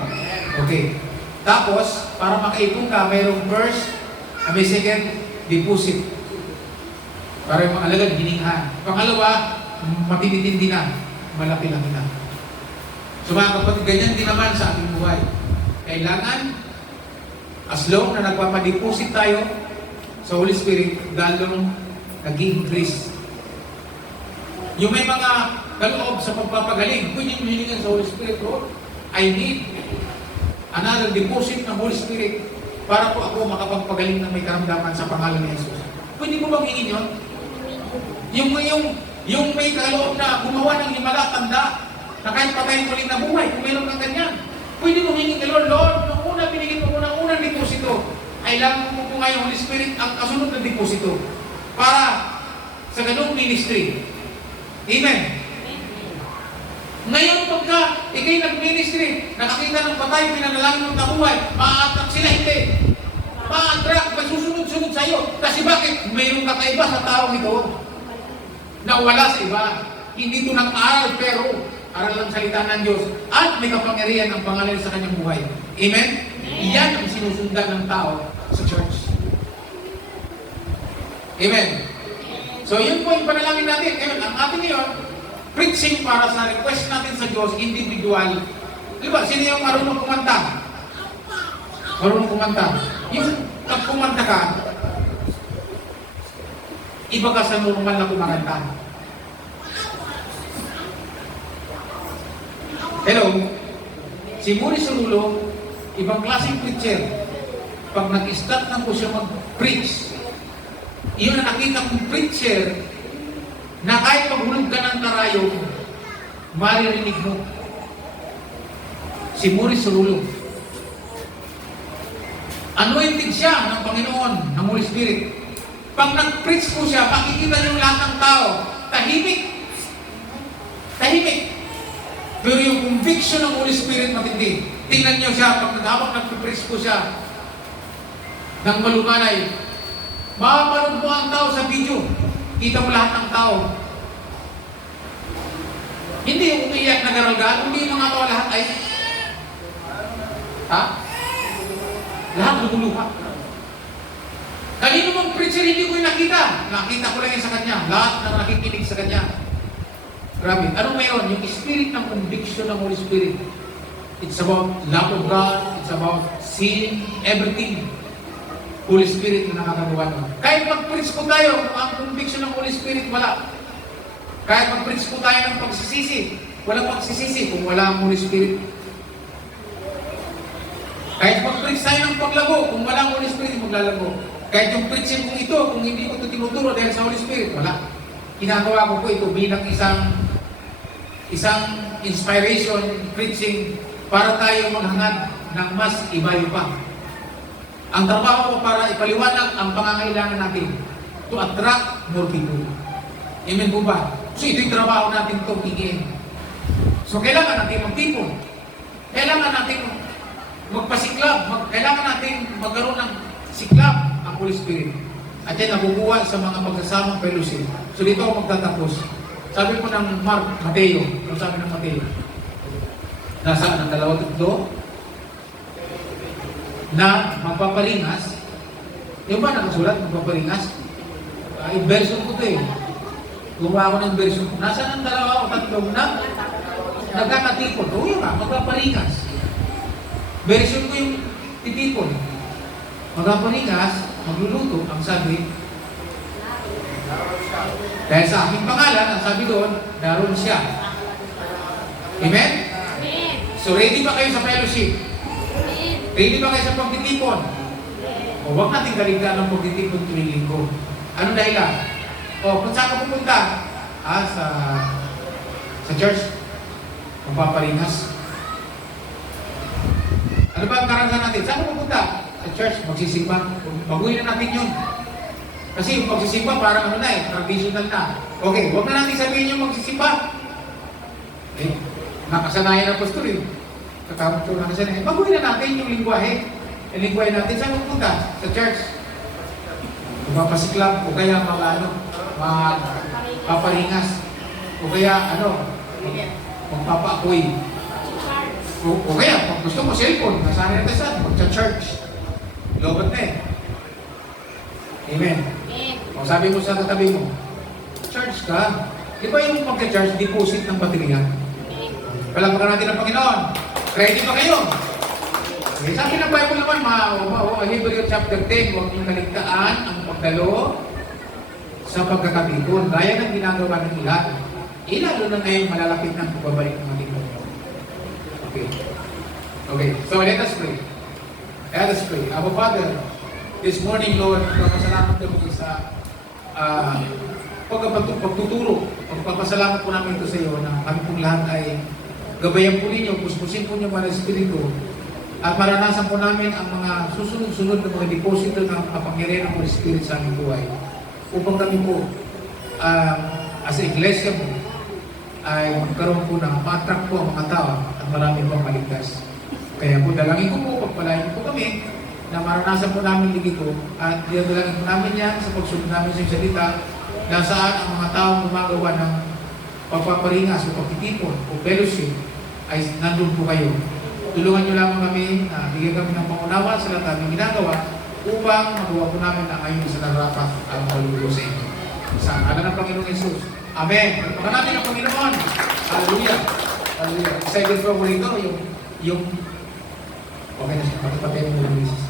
Okay. Tapos, para makaipon ka, mayroong first, may second, deposit. Para yung mga alagad, hininghan. Pangalawa, matitindi na. Malaki-laki na. So mga kapatid, ganyan din naman sa ating buhay. Kailangan, As long na nagpapadeposit tayo sa Holy Spirit, lalong nag-increase. Yung may mga kaloob sa pagpapagaling, pwede yung hilingan sa Holy Spirit, Lord, I need another deposit ng Holy Spirit para po ako makapagpagaling ng may karamdaman sa pangalan ni Jesus. Pwede mo bang hingin yun? Yung may kaloob na gumawa ng himala, tanda, na kahit patayin muling na buhay, kung meron kang ganyan, pwede mo hingin kay Lord, nung una binigyan mo ng unang deposito, ay lang mo po ngayon, Holy Spirit, ang kasunod na deposito para sa ganung ministry. Amen. Ngayon, pagka ikay nag-ministry, nakakita ng patay, pinanalangin ng kabuhay, ma-attract sila, hindi. Ma-attract, may susunod-sunod sa iyo. Kasi bakit? Mayroong kakaiba sa taong ito na wala sa iba. Hindi ito nang-aral, pero aral ng salita ng Diyos at may kapangyarihan ang pangalan sa kanyang buhay. Amen? Iyan ang sinusundan ng tao sa church. Amen? So, yun po yung panalangin natin. Ngayon, ang ating ngayon, preaching para sa request natin sa Diyos, individual. Di ba? Sino yung marunong kumanta? Marunong kumanta. Yung pag kumanta ka, iba ka sa normal na kumakanta. Hello? Si Maurice Rulo, ibang klaseng preacher. Pag nag-start na po siya mag-preach, iyon na nakita kong preacher na kahit paghulog ka ng karayo, maririnig mo. Si Maurice Rulo. Anointed siya ng Panginoon, ng Holy Spirit. Pag nag-preach po siya, makikita niyo lahat ng tao, tahimik. Tahimik. Pero yung conviction ng Holy Spirit matindi. Tingnan niyo siya, pag habang nag-preach po siya, ng malumanay, mapapanood mo ang tao sa video. Kita mo lahat ng tao. Hindi yung umiiyak na garalgal, hindi yung mga tao lahat ay lahat lumuluha. Kanino mong preacher hindi ko yung nakita? Nakita ko lang yan sa kanya. Lahat ng nakikinig sa kanya. Grabe. Anong mayroon? Yung spirit ng conviction ng Holy Spirit. It's about love of God. It's about sin, everything. Holy Spirit na nakakagawa naman. Kahit mag-preach po tayo, ang conviction ng Holy Spirit, wala. Kahit mag-preach po tayo ng pagsisisi, walang pagsisisi kung wala ang Holy Spirit. Kahit mag-preach tayo ng paglago, kung wala ang Holy Spirit, maglalago. Kahit yung preaching kong ito, kung hindi ko ito tinuturo dahil sa Holy Spirit, wala. Ginagawa ko po ito bilang isang inspiration, preaching, para tayo maghangad ng mas ibayo pa. Ang trabaho ko para ipaliwanag ang pangangailangan natin to attract more people. Amen po ba? So ito yung trabaho natin itong hingin. So kailangan natin magtipon. Kailangan natin magpasiklab. Kailangan natin magkaroon ng siklab ang Holy Spirit. At yan nabubuhay sa mga pagsasamang fellowship. So dito ako magtatapos. Sabi ko ng Mateo, ano sabi ng Mateo? Nasa ng 2 na magpaparingas. Yung ba nakasulat magpaparingas? Version ko ito eh. Gumawa ko ng version ko. Nasa ng 2 o 3 na nagkakatipon. O yun ba, magpaparingas. Version ko yung titipon. Magpaparingas, magluluto, ang sabi. Dahil sa aking pangalan, ang sabi doon, daroon siya. Amen? So ready ba kayo sa fellowship? Ready ba kayo sa pagtitipon? O huwag natin kaligtaan ng pagtitipon tuwing linggo. Anong dahilan? O kung saan ka pupunta? Sa church? Magpaparingas? Ano ba ang karanasan natin? Saan ka pupunta? Sa church, magsisimba. Baguhin na natin yun. Kasi yung pagsisimba parang traditional na. Okay, huwag na natin sabihin yung magsisimba. Nakasanayan ng pastor eh. Kakamot ko lang siya. Baguhin na natin yung lingwahe. Yung lingwahe natin, saan pupunta? Sa church. Magpapasiklab, o kaya magpaparingas. O kaya, magpapaakoy. O kaya, pag gusto mo cellphone, nasanay natin saan? Magcha-church. Lobat na eh. Amen. O sabi mo sa katabi mo, church ka. Di ba yung pagka-church, deposit ng baterya? Palagpakan natin ang Panginoon. Ready ba kayo? Okay, sabi ng Bible naman, Hebrew chapter 10, huwag niyong kaligtaan ang pagdalo sa pagkakapikon, gaya ng ginagawa ng ilan. Lalo na ngayon malalapit ng pagbabalik ng ating Panginoon. Okay. Okay, so let us pray. Let us pray. Our Father, this morning, Lord, pagpapasalamat kami sa pagtuturo. Pagpapasalamat po namin ito sa iyo na kami pong lahat ay gabayan po ninyo, puspusin po niyo mga Espiritu at maranasan po namin ang mga susunod-sunod na mga deposito ng kapangyarihan ng Espiritu sa aming buhay upang kami po as a iglesia po ay magkaroon po ng ma-attract po ang mga tao at marami po ang maligtas. Kaya po dalangin ko po, pagpalain po kami na maranasan po namin ito at dinadalangin po namin yan sa pagsunod namin sa salita na saan ang mga taong gumagawa ng pagpaparingas o pagtitipon o fellowship ay nandun po kayo. Tulungan nyo lamang kami na bigyan kami ng pangunawa sa lahat aming ginagawa upang magawa po namin ang ayon sa narapat ang maluluyo sa inyo. Sa ngalan ng Panginoong Jesus. Amen. Pagpakan natin ang Panginoon. Hallelujah. Hallelujah. Excited po ako rito. Yung okay na siya. Patipatay mo lang, Jesus.